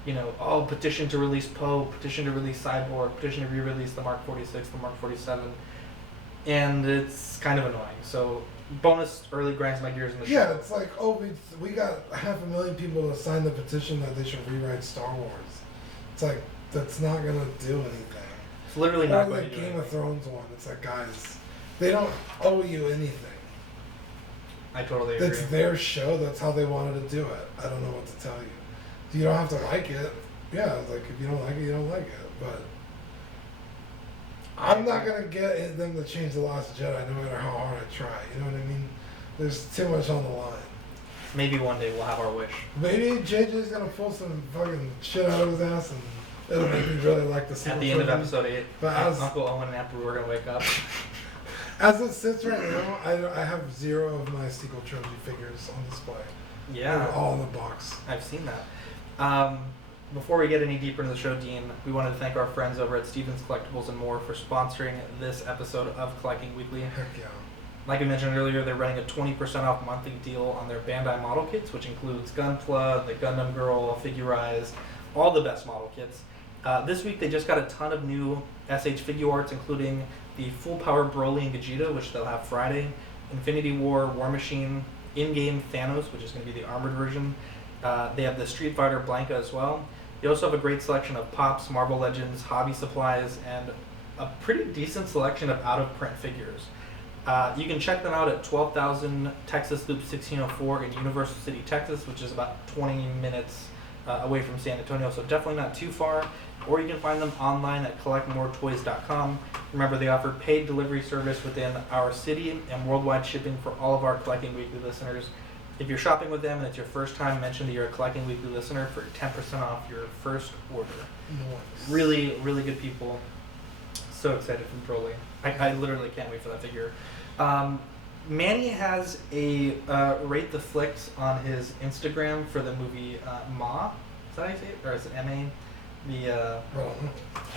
you know, oh, petition to release Poe, petition to release Cyborg, petition to re-release the Mark 46, the Mark 47. And it's kind of annoying. So, bonus early grinds my gears in the show. Yeah, it's like, oh, we got 500,000 people to sign the petition that they should rewrite Star Wars. It's like, that's not going to do anything. It's literally or not the going to do Game anything. of Thrones one. It's like, guys, they don't owe you anything. I totally agree. It's their show. That's how they wanted to do it. I don't know what to tell you. You don't have to like it. Yeah, like, if you don't like it, you don't like it. But I'm not going to get them to change The Last Jedi no matter how hard I try. You know what I mean? There's too much on the line. Maybe one day we'll have our wish. Maybe JJ's going to pull some fucking shit out of his ass and it'll make me really like the sequel. At the end of episode 8, But as, Uncle Owen and Aunt Brew are going to wake up. as it sits right now, I have 0 of my sequel trilogy figures on display. Yeah. They're all in the box. I've seen that. Before we get any deeper into the show, Dean, we wanted to thank our friends over at Stevens Collectibles and More for sponsoring this episode of Collecting Weekly. Heck yeah. Like I mentioned earlier, they're running a 20% off monthly deal on their Bandai model kits, which includes Gunpla, the Gundam Girl, Figurized, all the best model kits. This week they just got a ton of new SH figure arts, including the Full Power Broly and Vegeta, which they'll have Friday, Infinity War, War Machine, in-game Thanos, which is going to be the armored version. They have the Street Fighter Blanca as well. They also have a great selection of Pops, Marvel Legends, hobby supplies, and a pretty decent selection of out-of-print figures. You can check them out at 12,000 Texas Loop 1604 in Universal City, Texas, which is about 20 minutes away from San Antonio, so definitely not too far. Or you can find them online at collectmoretoys.com. Remember, they offer paid delivery service within our city and worldwide shipping for all of our Collecting Weekly listeners. If you're shopping with them and it's your first time, mention that you're a Collecting Weekly listener for 10% off your first order. Nice. Really, really good people. So excited for Broly. I literally can't wait for that figure. Manny has a Rate the Flicks on his Instagram for the movie Ma. Is that how you say it? Or is it M-A? I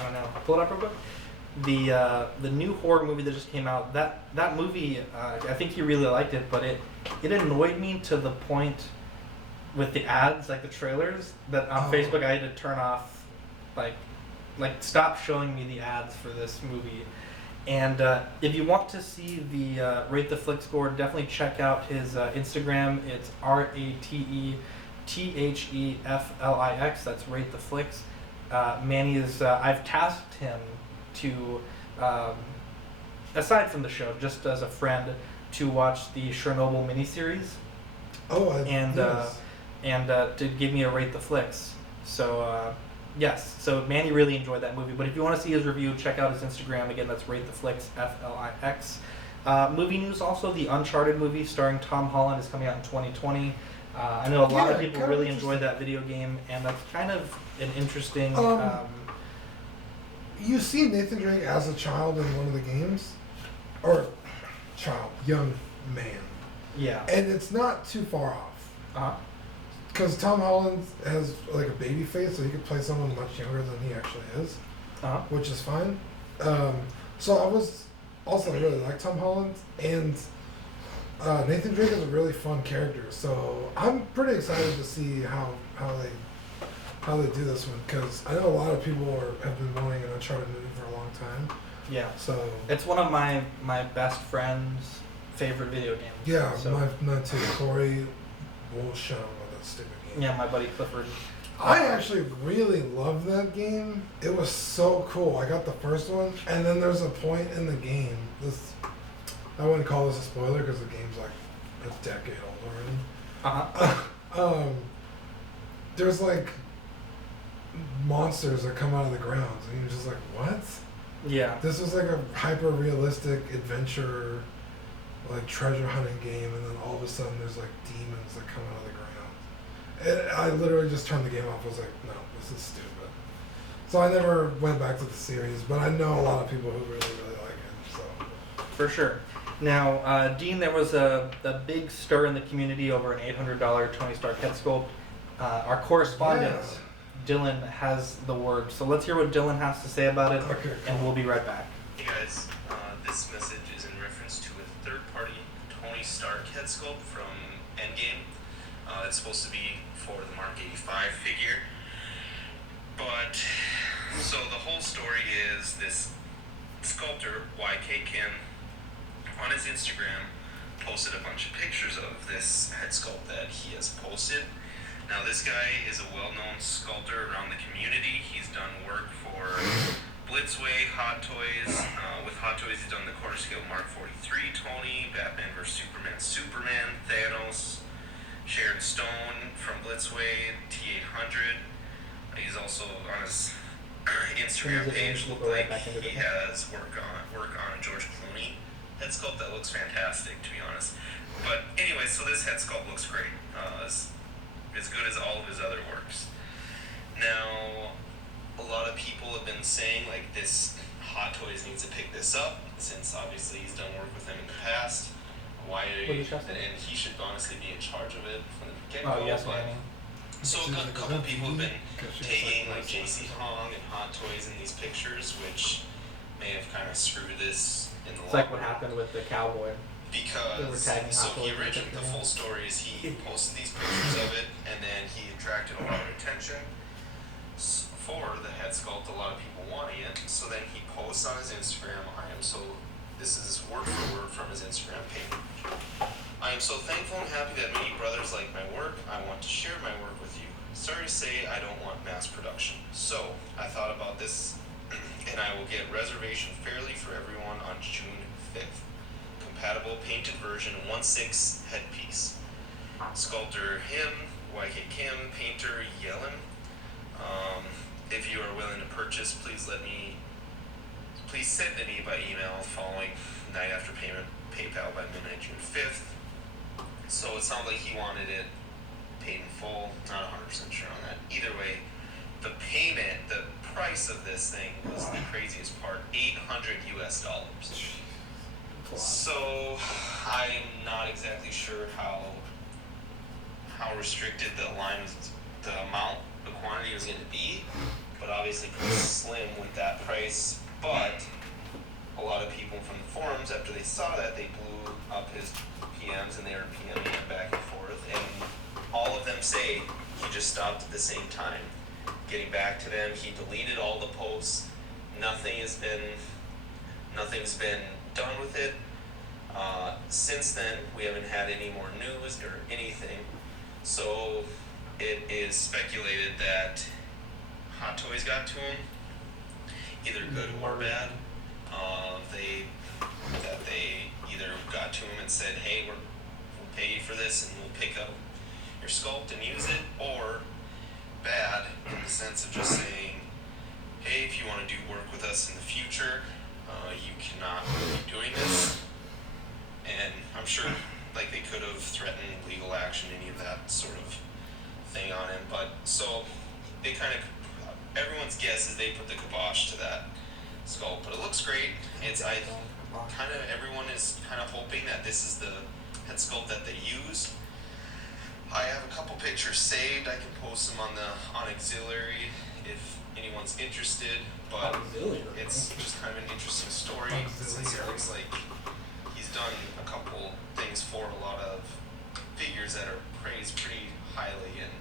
don't know. Pull it up real quick. the new horror movie that just came out. That movie, I think you really liked it, but it annoyed me to the point with the ads, like the trailers, that on Facebook I had to turn off, like stop showing me the ads for this movie. And if you want to see the Rate the Flick score, definitely check out his Instagram. It's RATETHEFLIX. That's Rate the Flicks. Manny is. I've tasked him to, aside from the show, just as a friend, to watch the Chernobyl miniseries. Yes. And to give me a Rate the Flicks. So yes, so Manny really enjoyed that movie. But if you want to see his review, check out his Instagram. Again, that's Rate the Flicks, FLIX. Movie news also: the Uncharted movie starring Tom Holland is coming out in 2020. I know a lot of people really enjoyed that video game, and that's kind of an interesting. You see Nathan Drake as a child in one of the games, or young man. Yeah. And it's not too far off. Uh-huh. Because Tom Holland has like a baby face, so he could play someone much younger than he actually is, which is fine. So I really like Tom Holland, and Nathan Drake is a really fun character. So I'm pretty excited to see how they do this one, because I know a lot of people have been wanting an Uncharted movie for a long time. Yeah. So it's one of my best friend's favorite video games. Yeah, so. my too. Corey won't shut up about that stupid game. Yeah, my buddy Clifford. I actually really loved that game. It was so cool. I got the first one, and then there's a point in the game. I wouldn't call this a spoiler because the game's like a decade old already. There's like monsters that come out of the ground, and you're just like, what? Yeah. This was like a hyper realistic adventure, like treasure hunting game, and then all of a sudden there's like demons that come out of the ground. And I literally just turned the game off. I was like, no, this is stupid. So I never went back to the series, but I know a lot of people who really, really like it. So for sure. Now, Dean, there was a big stir in the community over an $800 Tony Stark head sculpt. Our correspondent, Dylan, has the word. So let's hear what Dylan has to say about it, and we'll be right back. Hey guys, this message is in reference to a third-party Tony Stark head sculpt from Endgame. It's supposed to be for the Mark 85 figure. But, so the whole story is this sculptor, YK Kim, on his Instagram, posted a bunch of pictures of this head sculpt that he has posted. Now this guy is a well-known sculptor around the community. He's done work for Blitzway, Hot Toys. With Hot Toys, he's done the quarter scale Mark 43 Tony, Batman vs Superman, Thanos, Sharon Stone from Blitzway, T800. He's also on his Instagram page looked like he has work on a George Clooney head sculpt that looks fantastic, to be honest. But anyway, so this head sculpt looks great. As good as all of his other works. Now, a lot of people have been saying like this Hot Toys needs to pick this up, since obviously he's done work with them in the past. Why? And he should honestly be in charge of it from the get-go. Oh yes, Manny. So a couple people have been taking like JC Hong and Hot Toys in these pictures, which may have kind of screwed this in the long run. It's like what happened with the cowboy. Because the full story is he posted these pictures of it, and then he attracted a lot of attention for the head sculpt. A lot of people wanting it, so then he posts on his Instagram. This is word for word from his Instagram page. I am so thankful and happy that many brothers like my work. I want to share my work with you. Sorry to say I don't want mass production. So I thought about this, and I will get reservation fairly for everyone on June 5th. Compatible painted version 1/6 headpiece. Sculptor him, YK Kim, painter Yellen. If you are willing to purchase, please send to me by email following night after payment, PayPal by midnight June 5th. So it sounds like he wanted it paid in full. Not 100% sure on that. Either way, the price of this thing was the craziest part. $800 US. So I'm not exactly sure how restricted the amount, the quantity was going to be, but obviously pretty slim with that price. But a lot of people from the forums, after they saw that, they blew up his PMs and they were PMing him back and forth. And all of them say he just stopped at the same time. Getting back to them, he deleted all the posts. Nothing's been done with it. Since then, we haven't had any more news or anything. So it is speculated that Hot Toys got to him, either good or bad. They either got to him and said, "Hey, we'll pay you for this, and we'll pick up your sculpt and use it," or bad in the sense of just saying, "Hey, if you want to do work with us in the future, you cannot be doing this." And I'm sure, like, they could have threatened legal action, any of that sort of thing on him. But so they everyone's guess is they put the kibosh to that sculpt. But it looks great. Everyone is kind of hoping that this is the head sculpt that they use. I have a couple pictures saved. I can post them on Auxiliary if anyone's interested. But it's just kind of an interesting story since it looks like he's done a couple things for a lot of figures that are praised pretty highly, and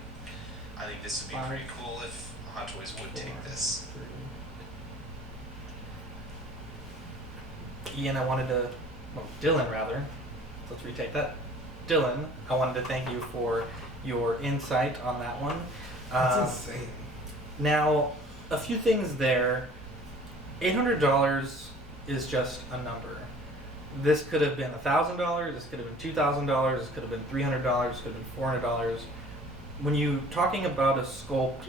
I think this would be pretty cool if Hot Toys would take this. Ian, Dylan rather. Let's retake that. Dylan, I wanted to thank you for your insight on that one. That's insane. Now, a few things there. $800 is just a number. This could have been $1,000. This could have been $2,000. This could have been $300. This could have been $400. When you're talking about a sculpt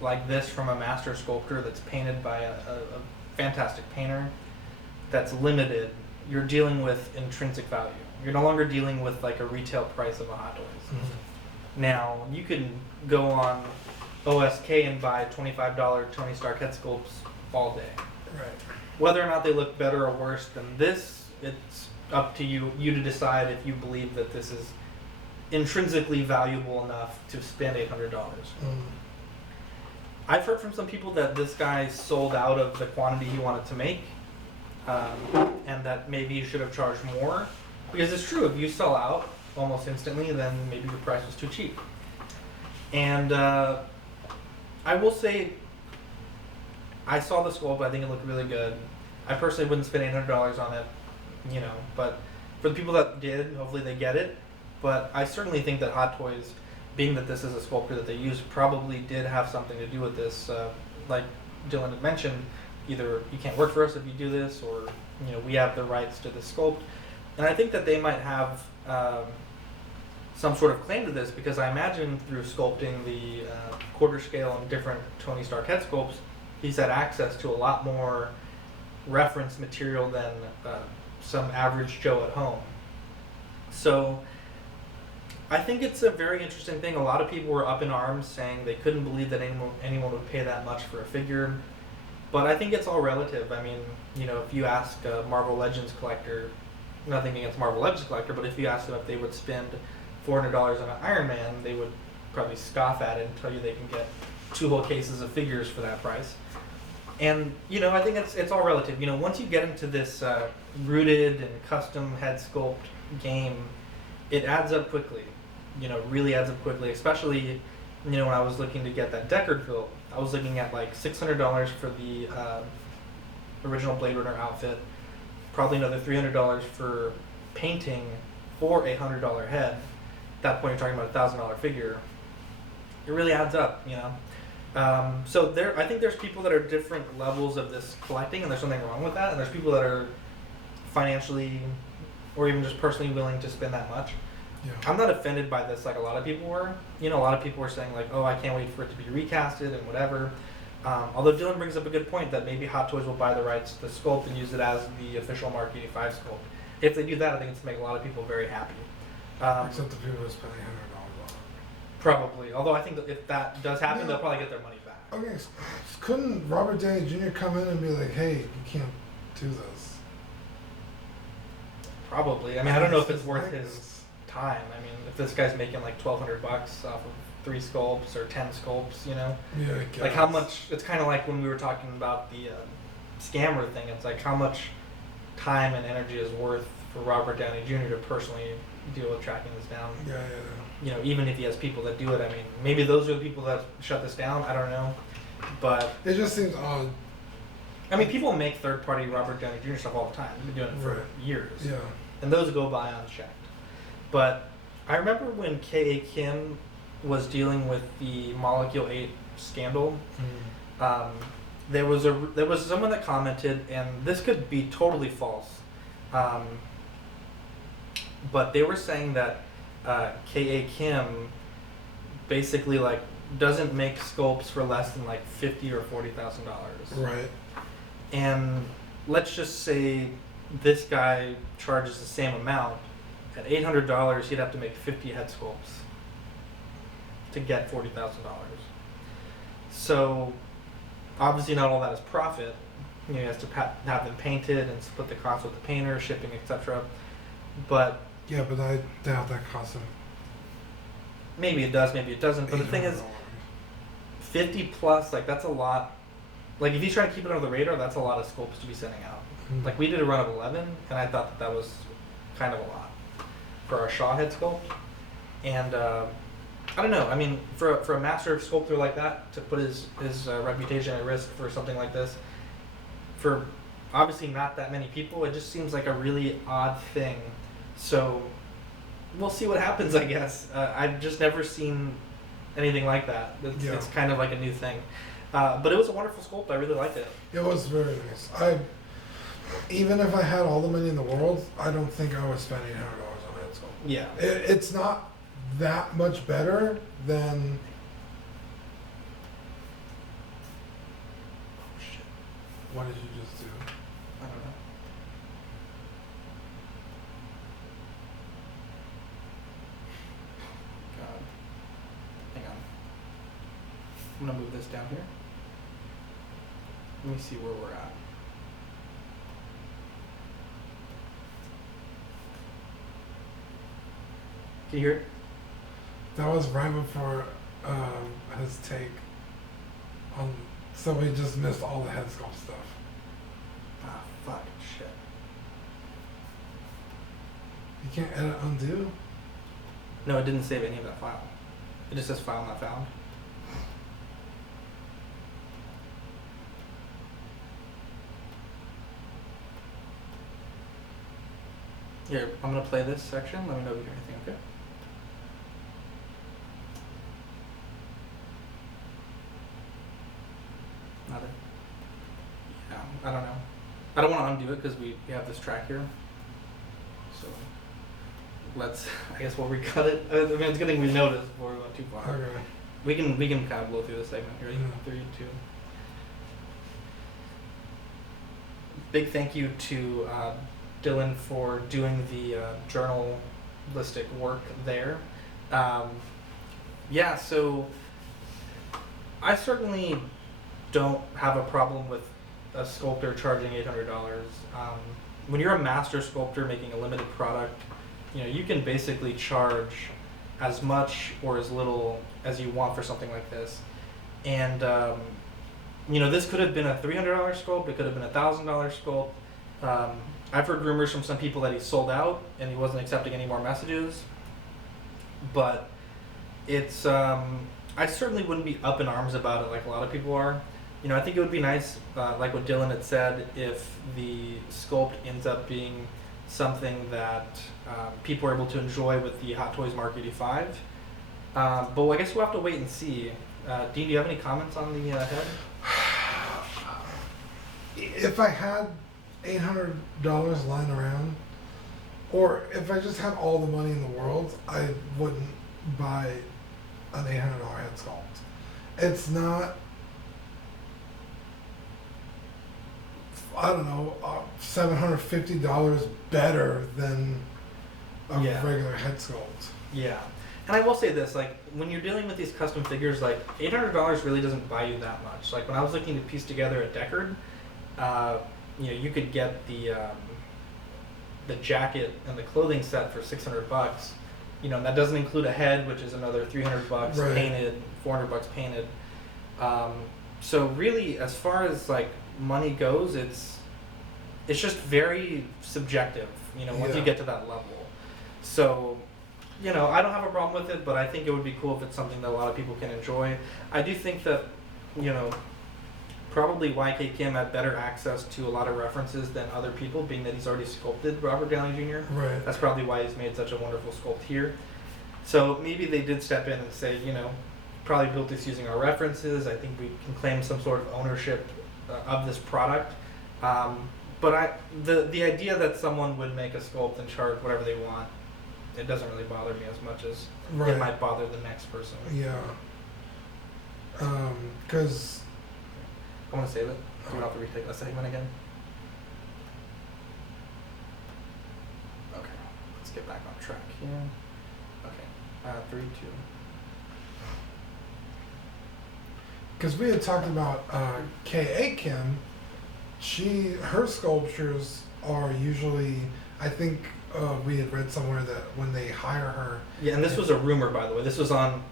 like this from a master sculptor that's painted by a fantastic painter, that's limited, you're dealing with intrinsic value. You're no longer dealing with like a retail price of a Hot Toys. Mm-hmm. Now, you can go on OSK and buy $25 Tony Stark head sculpts all day. Right. Whether or not they look better or worse than this, it's up to you to decide if you believe that this is intrinsically valuable enough to spend $800. I've heard from some people that this guy sold out of the quantity he wanted to make, and that maybe you should have charged more. Because it's true, if you sell out almost instantly, then maybe your price was too cheap. And I will say, I saw the sculpt, I think it looked really good. I personally wouldn't spend $800 on it, but for the people that did, hopefully they get it. But I certainly think that Hot Toys, being that this is a sculptor that they use, probably did have something to do with this. Like Dylan had mentioned, either you can't work for us if you do this, or we have the rights to this sculpt. And I think that they might have some sort of claim to this, because I imagine through sculpting the quarter scale and different Tony Stark head sculpts, he's had access to a lot more reference material than some average Joe at home. So I think it's a very interesting thing. A lot of people were up in arms saying they couldn't believe that anyone would pay that much for a figure. But I think it's all relative. I mean, if you ask a Marvel Legends collector, nothing against Marvel Legends collector, but if you ask them if they would spend $400 on an Iron Man, they would probably scoff at it and tell you they can get 2 whole cases of figures for that price. And I think it's all relative. Once you get into this rooted and custom head sculpt game, it adds up quickly. Really adds up quickly. Especially, when I was looking to get that Deckard built, I was looking at like $600 for the original Blade Runner outfit. Probably another $300 for painting for a $100 head. At that point, you're talking about a $1,000 figure. It really adds up, So I think there's people that are different levels of this collecting, and there's something wrong with that. And there's people that are financially, or even just personally willing to spend that much. Yeah. I'm not offended by this like a lot of people were. A lot of people were saying like, oh, I can't wait for it to be recasted and whatever. Although Dylan brings up a good point that maybe Hot Toys will buy the rights to the sculpt and use it as the official Mark 85 sculpt. If they do that, I think it's make a lot of people very happy. Except the people who are spending $100 on it. Probably. Although I think that if that does happen, they'll probably get their money back. Okay, couldn't Robert Downey Jr. come in and be like, hey, you can't do this? Probably. I mean, I don't know if it's worth his time. I mean, if this guy's making like $1,200 off of 3 sculpts or 10 sculpts, Yeah, I guess. like how much? It's kind of like when we were talking about the scammer thing. It's like how much time and energy is worth for Robert Downey Jr. to personally deal with tracking this down. Yeah. You know, even if he has people that do it, I mean, maybe those are the people that shut this down. I don't know, but It just seems odd. I mean, people make third-party Robert Downey Jr. stuff all the time. They've been doing it for Right. years, Yeah. and those go by unchecked. But I remember when K.A. Kim was dealing with the Molecule 8 scandal. There was someone that commented, and this could be totally false, but they were saying that K.A. Kim basically like doesn't make sculpts for less than like $50,000 or $40,000. Right. And let's just say this guy charges the same amount. At $800, he'd have to make 50 head sculpts to get $40,000. So obviously not all that is profit. You know, he has to have them painted and split the cost with the painter, shipping, etc. But Yeah, but I doubt that costs him. maybe it does, maybe it doesn't. But the thing is, $800. 50 plus, like that's a lot. Like if you try to keep it under the radar, that's a lot of sculpts to be sending out. Mhm. Like we did a run of 11, and I thought that was kind of a lot for our Shaw head sculpt. And I don't know. I mean, for a master sculptor like that to put his reputation at risk for something like this, for obviously not that many people, it just seems like a really odd thing. So we'll see what happens, I guess. I've just never seen anything like that. It's kind of like a new thing. But it was a wonderful sculpt. I really liked it. It was very nice. Even if I had all the money in the world, I don't think I would spend $800 on that sculpt. Yeah. It's not that much better than. Oh, shit. What did you just do? I don't know. God. Hang on. I'm gonna move this down here. Let me see where we're at. Can you hear it? That was right before his take on. So we just missed all the head sculpt stuff. Ah, fuck, shit. You can't edit undo? No, it didn't save any of that file. It just says file not found. Here, I'm gonna play this section. Let me know if you hear anything, okay? Nothing. Yeah, I don't know. I don't want to undo it because we have this track here. So let's. I guess we'll recut it. I mean, it's good thing we noticed before we went too far. Okay. We can kind of blow through this segment here. Yeah. 3, 2. Big thank you to Dylan for doing the journalistic work there. Yeah, so I certainly don't have a problem with a sculptor charging $800. When you're a master sculptor making a limited product, you know, you can basically charge as much or as little as you want for something like this. And you know, this could have been a $300 sculpt, it could have been a $1,000 sculpt. I've heard rumors from some people that he sold out and he wasn't accepting any more messages. But it's, I certainly wouldn't be up in arms about it like a lot of people are. You know, I think it would be nice, like what Dylan had said, if the sculpt ends up being something that people are able to enjoy with the Hot Toys Mark 85. But I guess we'll have to wait and see. Dean, do you have any comments on the head? If I had $800 lying around, or if I just had all the money in the world, I wouldn't buy an $800 head sculpt. It's not, I don't know, $750 better than a Yeah. regular head sculpt. Yeah. And I will say this, like, when you're dealing with these custom figures, like, $800 really doesn't buy you that much. Like, when I was looking to piece together a Deckard, you know, you could get the jacket and the clothing set for $600. You know, and that doesn't include a head, which is another $300 Right. painted, $400 painted. So really, as far as like money goes, it's just very subjective, once you Yeah. get to that level. So, I don't have a problem with it, but I think it would be cool if it's something that a lot of people can enjoy. I do think that, probably YK Kim had better access to a lot of references than other people, being that he's already sculpted Robert Downey Jr. Right. That's probably why he's made such a wonderful sculpt here. So maybe they did step in and say, probably built this using our references. I think we can claim some sort of ownership of this product. But the idea that someone would make a sculpt and charge whatever they want, it doesn't really bother me as much as Right. it might bother the next person. Yeah. Because I want to save it. Do we have to retake that segment again? Okay, let's get back on track here. Okay, 3, 2. Because we had talked about K.A. Kim, her sculptures are usually, I think we had read somewhere that when they hire her. Yeah, and this was a rumor, by the way. This was on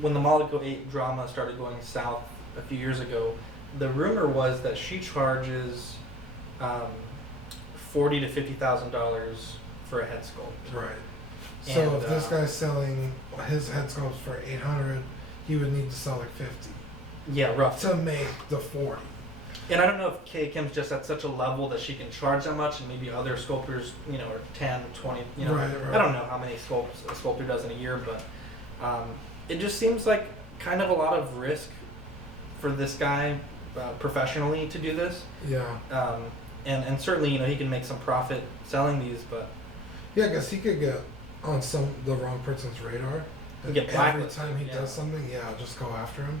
when the Monaco 8 drama started going south a few years ago. The rumor was that she charges $40,000 to $50,000 for a head sculpt. Right. So And, if this guy's selling his head sculpts for $800, he would need to sell like $50 Yeah, rough. to make the $40. And I don't know if K. Kim's just at such a level that she can charge that much, and maybe other sculptors, are 10, 20, Right. I don't know how many sculpts a sculptor does in a year, but it just seems like kind of a lot of risk for this guy professionally to do this. Yeah. And certainly, he can make some profit selling these, but Yeah, I guess he could get on the wrong person's radar. And Get every blacklisted, time he yeah. does something, just go after him.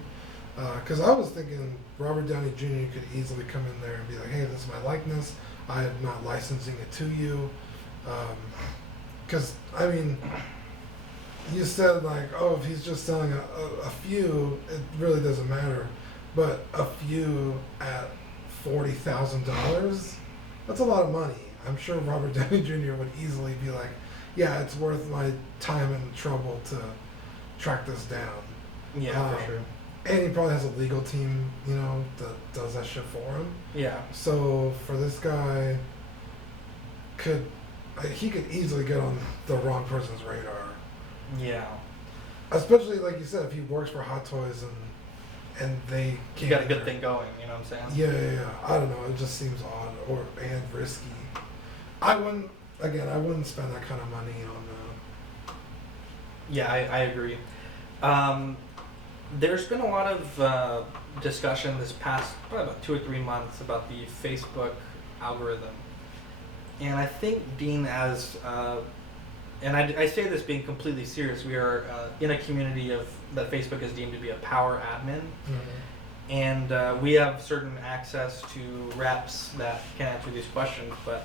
Because I was thinking Robert Downey Jr. could easily come in there and be like, hey, this is my likeness. I am not licensing it to you. Because, you said like, oh, if he's just selling a few, it really doesn't matter. But a few at $40,000, that's a lot of money. I'm sure Robert Downey Jr. would easily be like, yeah, it's worth my time and trouble to track this down. yeah, for sure. And he probably has a legal team, that does that shit for him. Yeah. So for this guy, he could easily get on the wrong person's radar. Yeah. Especially like you said, if he works for Hot Toys and they You can't got a good thing going, you know what I'm saying? Yeah. I don't know. It just seems odd and risky. I wouldn't spend that kind of money on. Yeah, I agree. There's been a lot of discussion this past probably about 2 or 3 months about the Facebook algorithm. And I think, Dean, and I say this being completely serious, we are in a community that Facebook is deemed to be a power admin. Mm-hmm. And we have certain access to reps that can answer these questions. But,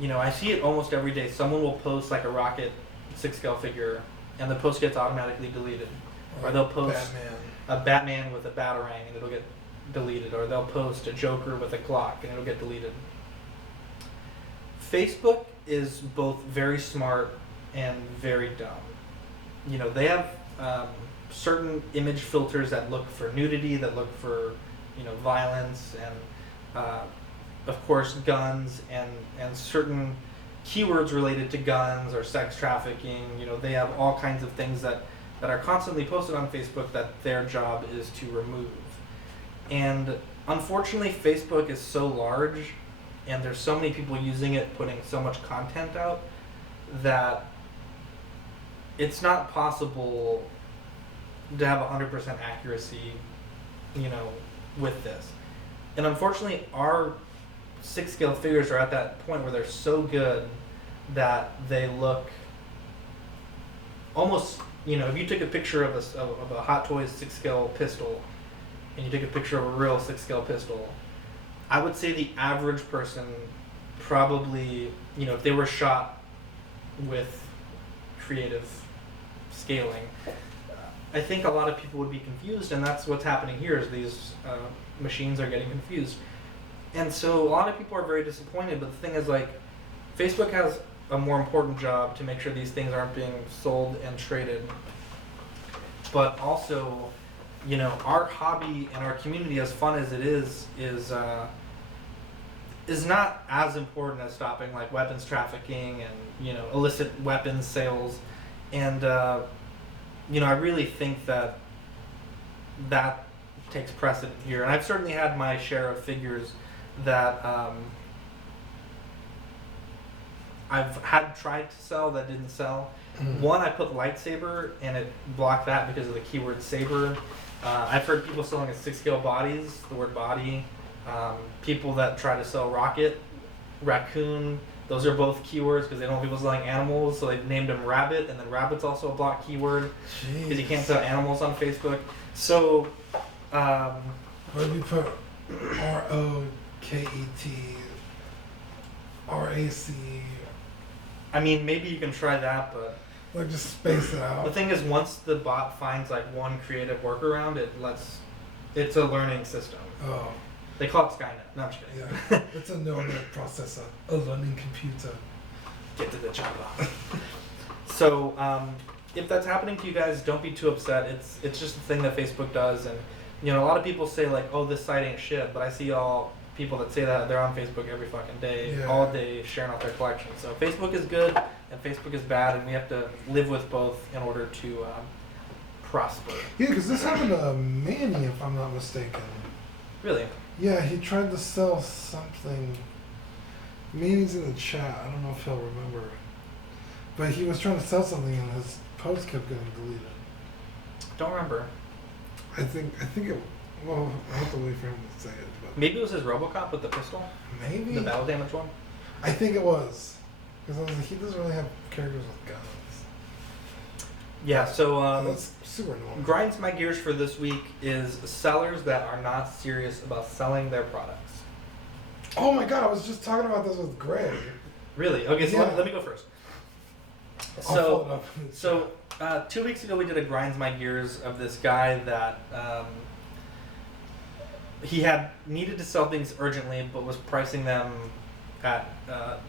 I see it almost every day. Someone will post like a Rocket 6-scale figure, and the post gets automatically deleted. Or they'll post a Batman with a Batarang and it'll get deleted. Or they'll post a Joker with a Glock and it'll get deleted. Facebook is both very smart and very dumb. They have certain image filters that look for nudity, that look for, violence, and of course guns and certain keywords related to guns or sex trafficking. They have all kinds of things that are constantly posted on Facebook that their job is to remove. And unfortunately, Facebook is so large and there's so many people using it, putting so much content out, that it's not possible to have 100% accuracy, with this. And unfortunately, our 6-scale figures are at that point where they're so good that they look almost, if you took a picture of a Hot Toys 6-scale pistol and you took a picture of a real 6-scale pistol, I would say the average person probably, if they were shot with creative scaling, I think a lot of people would be confused, and that's what's happening here is these machines are getting confused. And so a lot of people are very disappointed, but the thing is, like, Facebook has a more important job to make sure these things aren't being sold and traded. But also, our hobby and our community, as fun as it is is not as important as stopping like weapons trafficking and illicit weapons sales, and I really think that takes precedent here. And I've certainly had my share of figures that I've had tried to sell that didn't sell. One, I put lightsaber and it blocked that because of the keyword saber. I've heard people selling at 6-scale bodies, the word body. People that try to sell rocket, raccoon, those are both keywords because they don't want people selling animals, so they've named them rabbit, and then rabbit's also a block keyword because you can't sell animals on Facebook. So, what if you put ROKET, RAC? I mean, maybe you can try that, but like just space it out. the thing is, once the bot finds like one creative workaround, it's a learning system. Oh. They call it Skynet. No, I'm just kidding. Yeah, it's a neural net processor, a learning computer. Get to the chopper. So, if that's happening to you guys, don't be too upset. It's just a thing that Facebook does, and a lot of people say like, "Oh, this site ain't shit," but I see all people that say that they're on Facebook every fucking day, all day, sharing off their collection. So Facebook is good, and Facebook is bad, and we have to live with both in order to prosper. Yeah, because this happened to Manny, if I'm not mistaken. Really? Yeah, he tried to sell something. Manny's in the chat. I don't know if he'll remember. But he was trying to sell something and his post kept getting deleted. Don't remember. I think it. Well, I have to wait for him to say it. But Maybe it was his RoboCop with the pistol, maybe the battle damage one. I think it was. Because I was like, he doesn't really have characters with guns. Yeah. So That's super annoying. grinds my gears for this week is sellers that are not serious about selling their products. Oh my god, I was just talking about this with Greg. Really? Okay, so Yeah. let me go first. I'll pull it up in the chat. 2 weeks ago we did a grinds my gears of this guy that he had needed to sell things urgently, but was pricing them at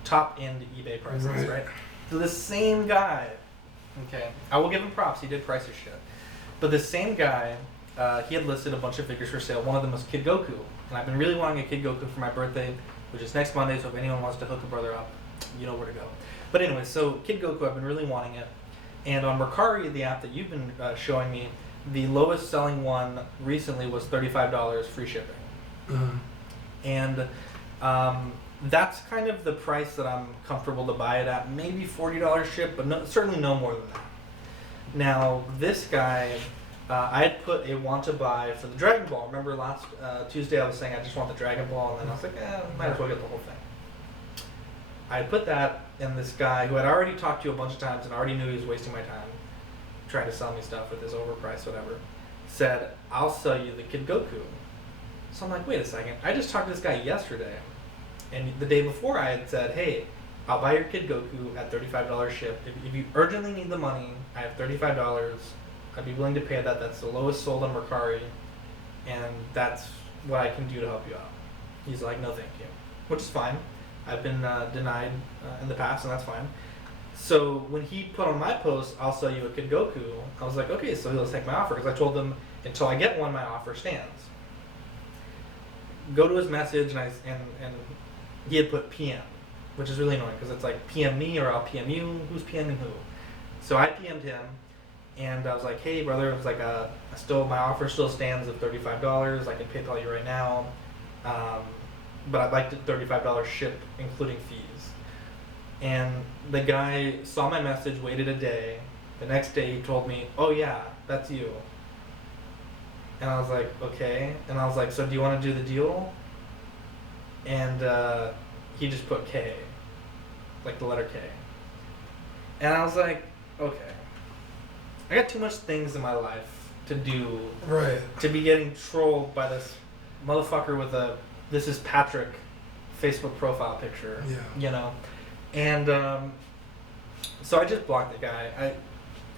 top end eBay prices, right? So the same guy, okay, I will give him props. He did price his shit, but the same guy, he had listed a bunch of figures for sale. One of them was Kid Goku, and I've been really wanting a Kid Goku for my birthday, which is next Monday. So if anyone wants to hook a brother up, you know where to go. But anyway, so Kid Goku, I've been really wanting it. And on Mercari, the app that you've been showing me, the lowest selling one recently was $35 free shipping. And that's kind of the price that I'm comfortable to buy it at. Maybe $40 ship, but certainly no more than that. Now, this guy, I had put a want to buy for the Dragon Ball. Remember last Tuesday I was saying I just want the Dragon Ball, and then I was like, might as well get the whole thing. I put that, and this guy who had already talked to you a bunch of times and already knew he was wasting my time trying to sell me stuff with his overpriced whatever, said, I'll sell you the Kid Goku. So I'm like, wait a second, I just talked to this guy yesterday, and the day before I had said, hey, I'll buy your Kid Goku at $35 ship. If you urgently need the money, I have $35. I'd be willing to pay that. That's the lowest sold on Mercari, and that's what I can do to help you out. He's like, no thank you, which is fine. I've been denied in the past, and that's fine. So when he put on my post, I'll sell you a Kid Goku, I was like, okay, so he'll take my offer, because I told him until I get one, my offer stands. Go to his message, and he had put PM, which is really annoying, because it's like PM me or I'll PM you. Who's PMing who? So I PM'd him, and I was like, hey brother, I was like, my offer still stands of $35. I can PayPal you right now. But I'd like the $35 ship, including fees. And the guy saw my message, waited a day. The next day he told me, oh yeah, that's you. And I was like, okay. And I was like, so do you want to do the deal? And he just put K, like the letter K. And I was like, okay. I got too much things in my life to do to be getting trolled by this motherfucker with a "This is Patrick" Facebook profile picture. And so I just blocked the guy.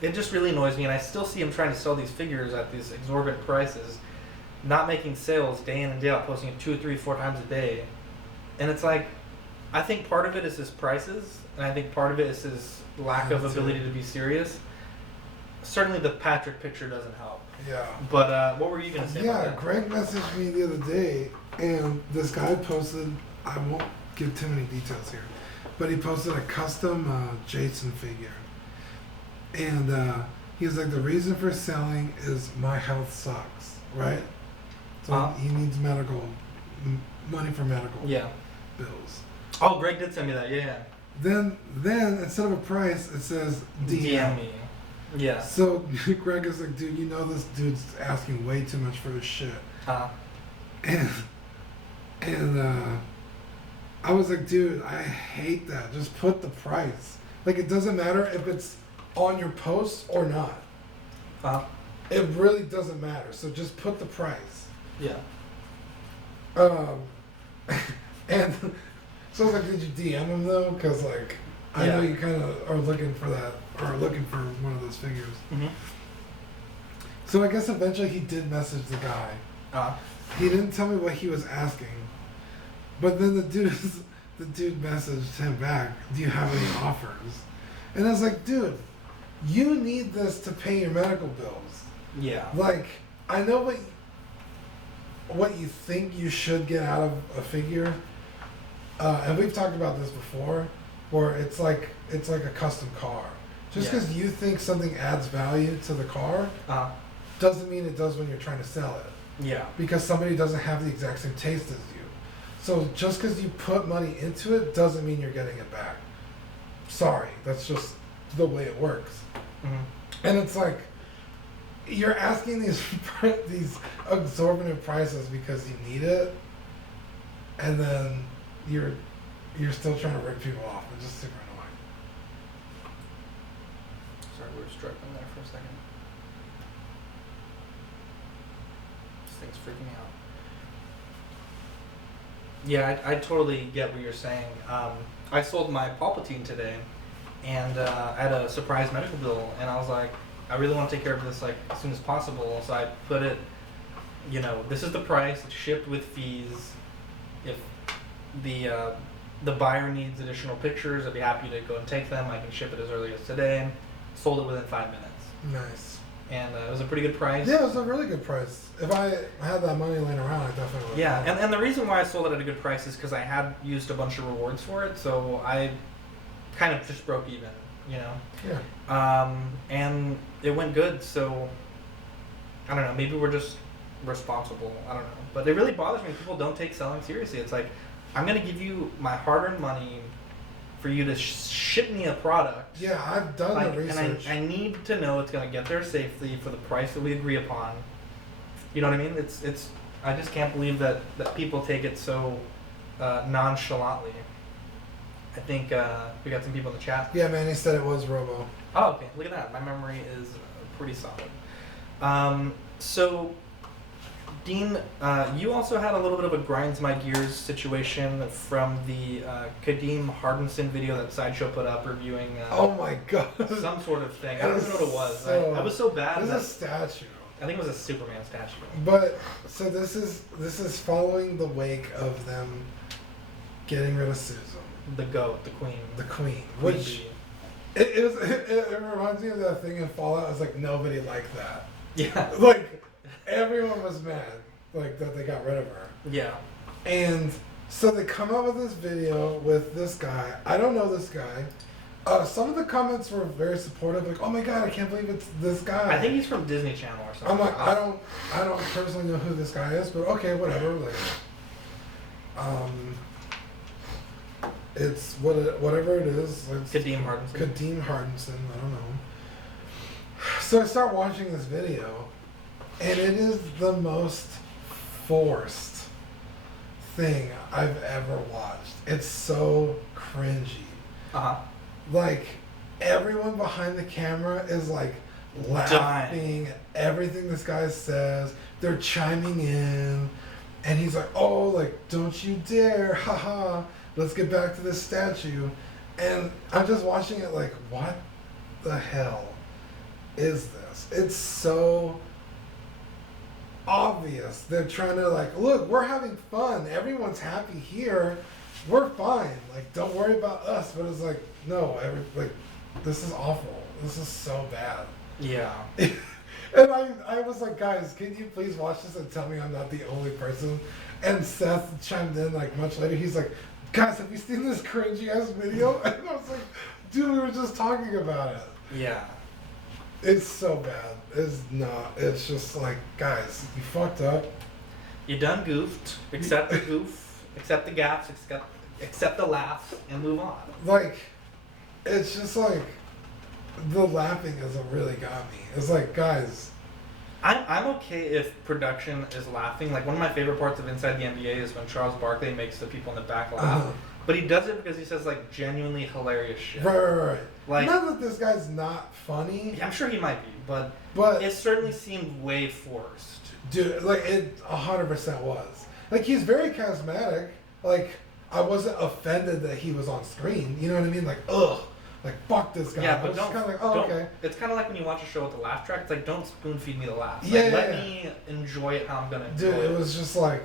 It just really annoys me, and I still see him trying to sell these figures at these exorbitant prices, not making sales day in and day out, posting it 2, 3, 4 times a day. And it's like, I think part of it is his prices, and I think part of it is his lack of ability to be serious. Certainly the Patrick picture doesn't help. Yeah. But what were you going to say about that? Greg messaged me the other day, and this guy posted I won't give too many details here, but he posted a custom Jason figure, and he was like, the reason for selling is my health sucks, right? So he needs money for medical bills. Oh, Greg did send me that. Yeah. Then instead of a price, it says DM me. Yeah. So Greg is like, dude, you know this dude's asking way too much for his shit. And I was like, dude, I hate that. Just put the price. Like, it doesn't matter if it's on your post or not. It really doesn't matter. So just put the price. Yeah. And so I was like, did you DM him though? Because like, I know you kind of are looking for that, or looking for one of those figures. Mm-hmm. So I guess eventually he did message the guy. He didn't tell me what he was asking, but then the dude messaged him back, do you have any offers? And I was like, dude, you need this to pay your medical bills. Yeah. Like, I know what you think you should get out of a figure, and we've talked about this before, where it's like a custom car. Just because you think something adds value to the car, doesn't mean it does when you're trying to sell it. Yeah. Because somebody doesn't have the exact same taste as you. So just because you put money into it doesn't mean you're getting it back. Sorry, that's just the way it works. Mm-hmm. And it's like, you're asking these exorbitant prices because you need it, and then you're still trying to rip people off. It's just super annoying. Sorry, we were struggling there for a second. This thing's freaking me out. Yeah, I totally get what you're saying. I sold my Palpatine today, and I had a surprise medical bill, and I was like, I really want to take care of this like as soon as possible. So I put it, this is the price. It's shipped with fees. If the buyer needs additional pictures, I'd be happy to go and take them. I can ship it as early as today. Sold it within 5 minutes. Nice. And it was a pretty good price. Yeah, it was a really good price. If I had that money laying around, I definitely would. Yeah, and the reason why I sold it at a good price is because I had used a bunch of rewards for it, so I kind of just broke even, Yeah. And it went good, so I don't know. Maybe we're just responsible. I don't know. But it really bothers me when people don't take selling seriously. It's like, I'm going to give you my hard-earned money for you to ship me a product. Yeah, I've done the research. And I need to know it's going to get there safely for the price that we agree upon. You know what I mean? It's. I just can't believe that people take it so nonchalantly. I think we got some people in the chat. Yeah, man, he said it was Robo. Oh, okay. Look at that. My memory is pretty solid. So, Dean, you also had a little bit of a grinds my gears situation from the Kadeem Hardinson video that Sideshow put up reviewing. Oh my god. Some sort of thing. I don't even know what it was. I was so bad. It was a statue. I think it was a Superman statue. But so this is following the wake of them getting rid of Susan. The goat, the queen. The queen. Which it reminds me of that thing in Fallout. I was like, nobody liked that. Yeah. Like, everyone was mad, like, that they got rid of her. Yeah. And so they come out with this video with this guy. I don't know this guy. Some of the comments were very supportive, like, oh my god, I can't believe it's this guy. I think he's from Disney Channel or something. I'm like, I don't personally know who this guy is, but okay, whatever. Like, it's whatever it is. Kadeem Hardinson. Kadeem Hardinson. I don't know. So I start watching this video, and it is the most forced thing I've ever watched. It's so cringy. Like, everyone behind the camera is like laughing at everything this guy says. They're chiming in, and he's like, "Oh, like, don't you dare, haha. Let's get back to this statue." And I'm just watching it like, what the hell is this? It's so obvious. They're trying to like, look, we're having fun. Everyone's happy here. We're fine. Like, don't worry about us. But it's like, no, this is awful. This is so bad. Yeah. And I was like, guys, can you please watch this and tell me I'm not the only person? And Seth chimed in like much later. He's like, guys, have you seen this cringy ass video? And I was like, dude, we were just talking about it. Yeah. It's so bad. It's not. It's just like, guys, you fucked up. You done goofed. Accept the goof. Accept the gaps. Accept the laughs and move on. Like, it's just like, the laughing hasn't really got me. It's like, guys. I'm okay if production is laughing. Like, one of my favorite parts of Inside the NBA is when Charles Barkley makes the people in the back laugh. But he does it because he says, like, genuinely hilarious shit. Right. Like, not that this guy's not funny. I'm sure he might be, but it certainly seemed way forced. Dude, like, it 100% was. Like, he's very charismatic. Like, I wasn't offended that he was on screen. You know what I mean? Like, ugh. Like, fuck this guy. Yeah, but I was just kind of like, oh, okay. It's kind of like when you watch a show with the laugh track. It's like, don't spoon feed me the laughs. Yeah, Like, let me enjoy it how I'm going to enjoy Dude, it. it was just like,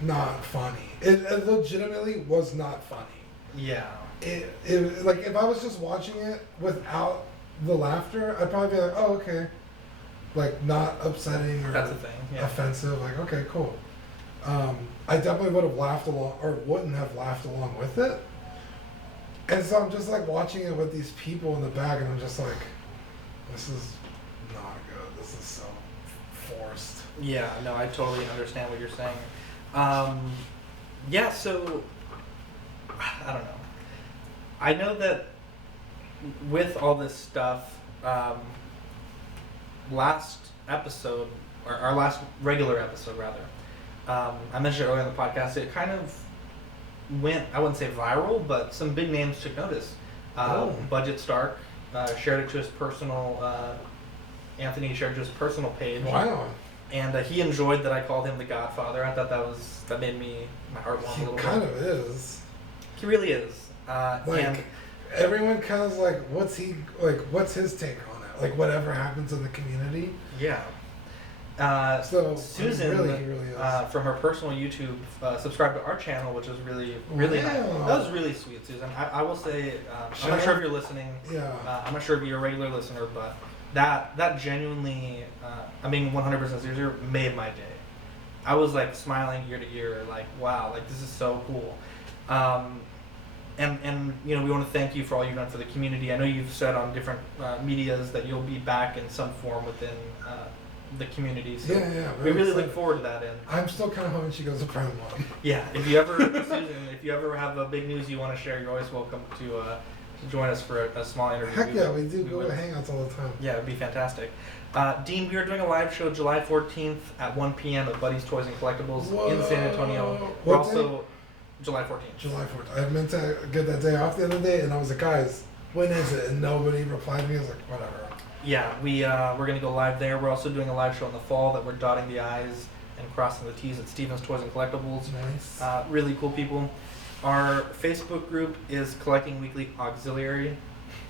not funny. It legitimately was not funny. Yeah. It like, if I was just watching it without the laughter, I'd probably be like, oh, okay. Like, not upsetting or That's the thing. Yeah. offensive. Like, okay, cool. I definitely would have laughed along, or wouldn't have laughed along with it. And so I'm just like watching it with these people in the back, and I'm just like, this is not good. This is so forced. Yeah, no, I totally understand what you're saying. Yeah, so, I don't know. I know that with all this stuff, last episode, or our last regular episode rather, I mentioned it earlier in the podcast, it kind of went, I wouldn't say viral, but some big names took notice. Budget Stark shared it to his personal, Anthony shared it to his personal page. Wow. And he enjoyed that I called him the Godfather. I thought that made my heart warm a little He bit. kind of is. He really is. Like, and everyone kind of like, what's his take on it? Like, whatever happens in the community. yeah. So Susan, he really is. from her personal YouTube, subscribed to our channel, which was really nice. Wow. That was really sweet, Susan. I will say, I'm not sure if you're listening. Yeah. I'm not sure if you're a regular listener, but that genuinely, I mean, 100% serious, made my day. I was like smiling ear to ear, like, wow, like this is so cool. And you know, we want to thank you for all you've done for the community. I know you've said on different medias that you'll be back in some form within the community. So Yeah. we really excited. look forward to that. And I'm still kind of hoping she goes to prom one. yeah, if you ever, Susan, if you ever have a big news you want to share, you're always welcome to join us for a small interview. Heck yeah, we do go would- to hangouts all the time. Yeah, it'd be fantastic. Dean, we are doing a live show July 14th at 1 p.m. at Buddy's Toys and Collectibles in San Antonio. We're What also July 14th. July 4th. I meant to get that day off the other day, and I was like, guys, when is it? And nobody replied to me. I was like, whatever. Yeah, we're gonna go live there. We're also doing a live show in the fall that we're dotting the I's and crossing the T's at Stevens Toys and Collectibles. Nice. Really cool people. Our Facebook group is Collecting Weekly Auxiliary.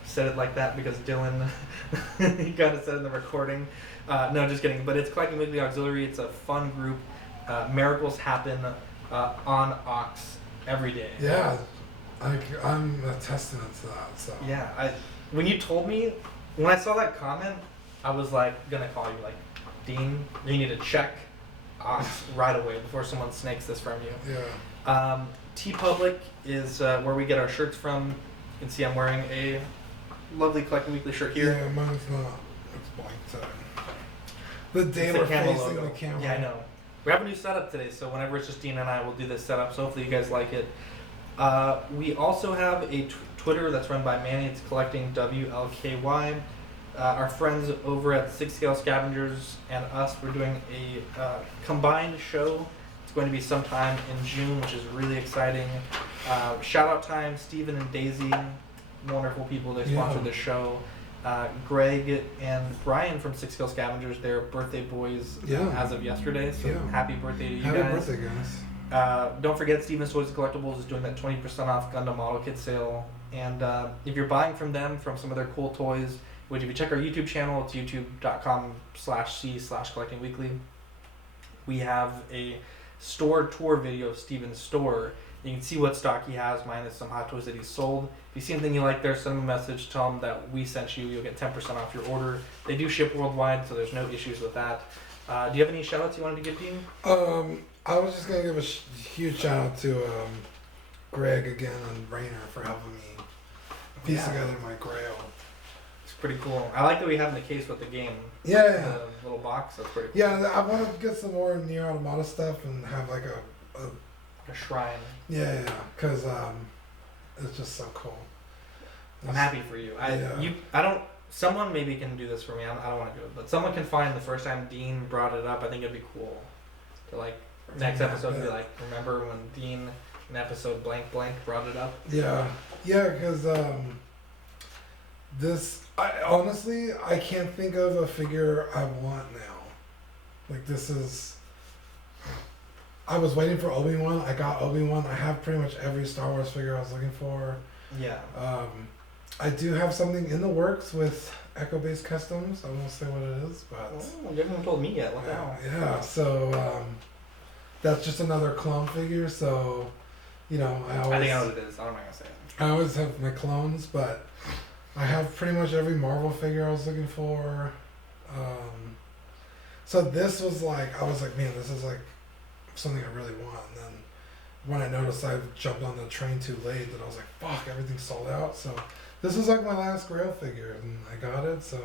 Said it like that because Dylan he kind of said in the recording. No, just kidding. But it's Collecting Weekly Auxiliary. It's a fun group. Miracles happen on Ox every day. Yeah, I'm a testament to that. So Yeah, when you told me, when I saw that comment, I was like gonna call you like, Dean, you need to check Ox right away before someone snakes this from you. yeah. TeePublic is where we get our shirts from. You can see I'm wearing a lovely Collecting Weekly shirt here. Yeah, mine's not. It's blank today. The day It's the we're camera facing logo. the camera. Yeah, I know. We have a new setup today, so whenever it's just Dean and I, we'll do this setup. So hopefully you guys like it. We also have a Twitter that's run by Manny. It's Collecting WLKY. Our friends over at Six Scale Scavengers and us, we're doing a combined show. It's going to be sometime in June, which is really exciting. Shout out time, Steven and Daisy, wonderful people. They sponsored this show. Greg and Brian from Six Scale Scavengers, they're birthday boys as of yesterday. So happy birthday to you Happy guys. birthday, guys. Don't forget, Stevens Toys and Collectibles is doing that 20% off Gundam model kit sale. And if you're buying from them, from some of their cool toys, which if you check our YouTube channel, it's youtube.com/c/collectingweekly. We have a store tour video of Steven's store. You can see what stock he has minus some Hot Toys that he's sold. If you see anything you like there, send him a message. Tell him that we sent you. You'll get 10% off your order. They do ship worldwide, so there's no issues with that. Do you have any shout outs you wanted to give, Dean? I was just going to give a huge shout out to Greg again and Rainer for helping me piece together my Grail. It's pretty cool. I like that we have in the case with the game. Yeah. The little box. That's pretty cool. Yeah, I want to get some more Nier Automata stuff and have like A shrine. Yeah, because it's just so cool. I'm happy for you. I don't. Someone maybe can do this for me. I don't want to do it, but someone can find the first time Dean brought it up. I think it'd be cool to like next episode be like, remember when Dean in episode blank brought it up? Yeah, because I can't think of a figure I want now. Like this is. I was waiting for Obi-Wan. I got Obi-Wan. I have pretty much every Star Wars figure I was looking for. Yeah. I do have something in the works with Echo-based customs. I won't say what it is, but... Oh, you haven't told me yet. What the hell? Yeah, so that's just another clone figure, so, you know, I think I know what it is. I'm not going to say it. I always have my clones, but I have pretty much every Marvel figure I was looking for. So this was like, I was like, man, this is like something I really want. And then when I noticed I jumped on the train too late, that I was like, fuck, everything's sold out. So this is like my last Grail figure, and I got it, so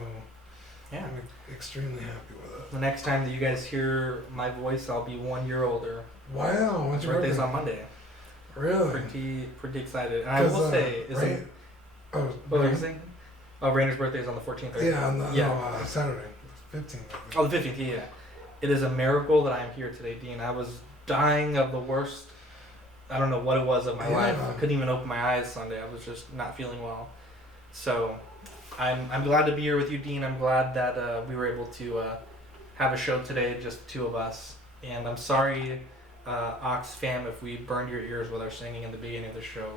yeah, I'm extremely happy with it. The next time that you guys hear my voice, I'll be 1 year older. Wow, when's your birthday's birthday? on Monday. Really? Pretty excited. And I will say, what were you saying? Oh, Rainer's birthday is on the 14th. Right? Yeah, Saturday, 15th. Oh, the 15th. Yeah. It is a miracle that I'm here today, Dean. I was dying of the worst. I don't know what it was of my life. I couldn't even open my eyes Sunday. I was just not feeling well. So, I'm glad to be here with you, Dean. I'm glad that we were able to have a show today, just the two of us. And I'm sorry, Ox fam, if we burned your ears with our singing in the beginning of the show.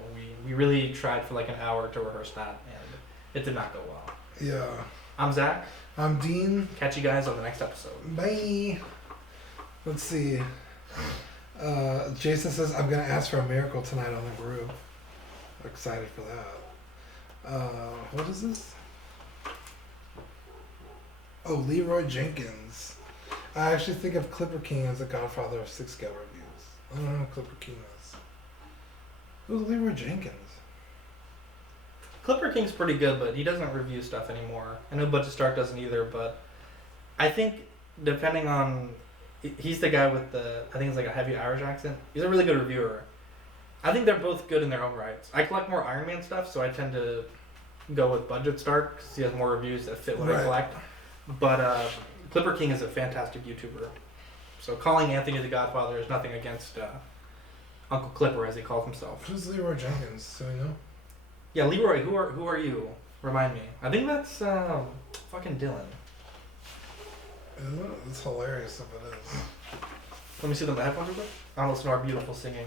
We really tried for like an hour to rehearse that, and it did not go well. Yeah. I'm Zach. I'm Dean. Catch you guys on the next episode. Bye. Let's see. Jason says, I'm going to ask for a miracle tonight on the group. I'm excited for that. What is this? Oh, Leroy Jenkins. I actually think of Clipper King as the godfather of 6-scale reviews. I don't know who Clipper King is. Who's Leroy Jenkins? Clipper King's pretty good, but he doesn't review stuff anymore. I know Budget Stark doesn't either, but I think depending on... He's the guy with the... I think it's like a heavy Irish accent. He's a really good reviewer. I think they're both good in their own rights. I collect more Iron Man stuff, so I tend to go with Budget Stark because he has more reviews that fit what I collect. But Clipper King is a fantastic YouTuber. So calling Anthony the Godfather is nothing against Uncle Clipper, as he calls himself. Who's Leroy Jenkins? Do we know? Yeah, Leroy, who are you? Remind me. I think that's fucking Dylan. Isn't it? It's hilarious if it is. Let me see the headphones real quick. I'll listen to our beautiful singing.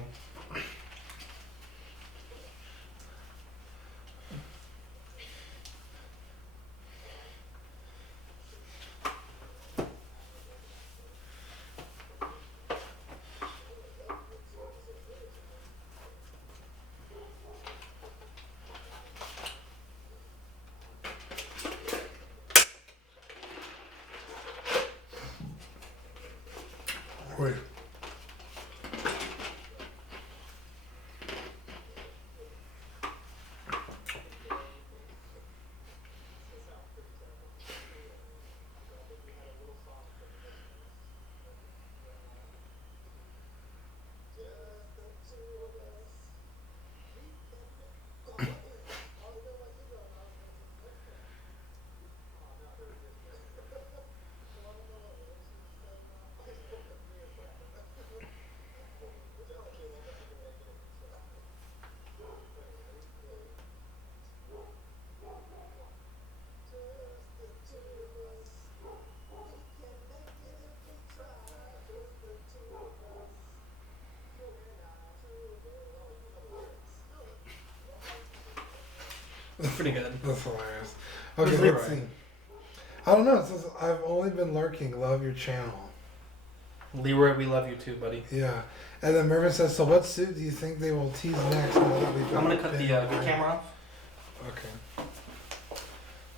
Wait. It's pretty good. That's hilarious. Who's Okay, let's Leroy? see. I don't know. It says, I've only been lurking. Love your channel. Leroy, we love you too, buddy. Yeah. And then Mervin says, so what suit do you think they will tease next? Now that we've I'm got gonna cut the Ben Ryan?" camera off. Okay.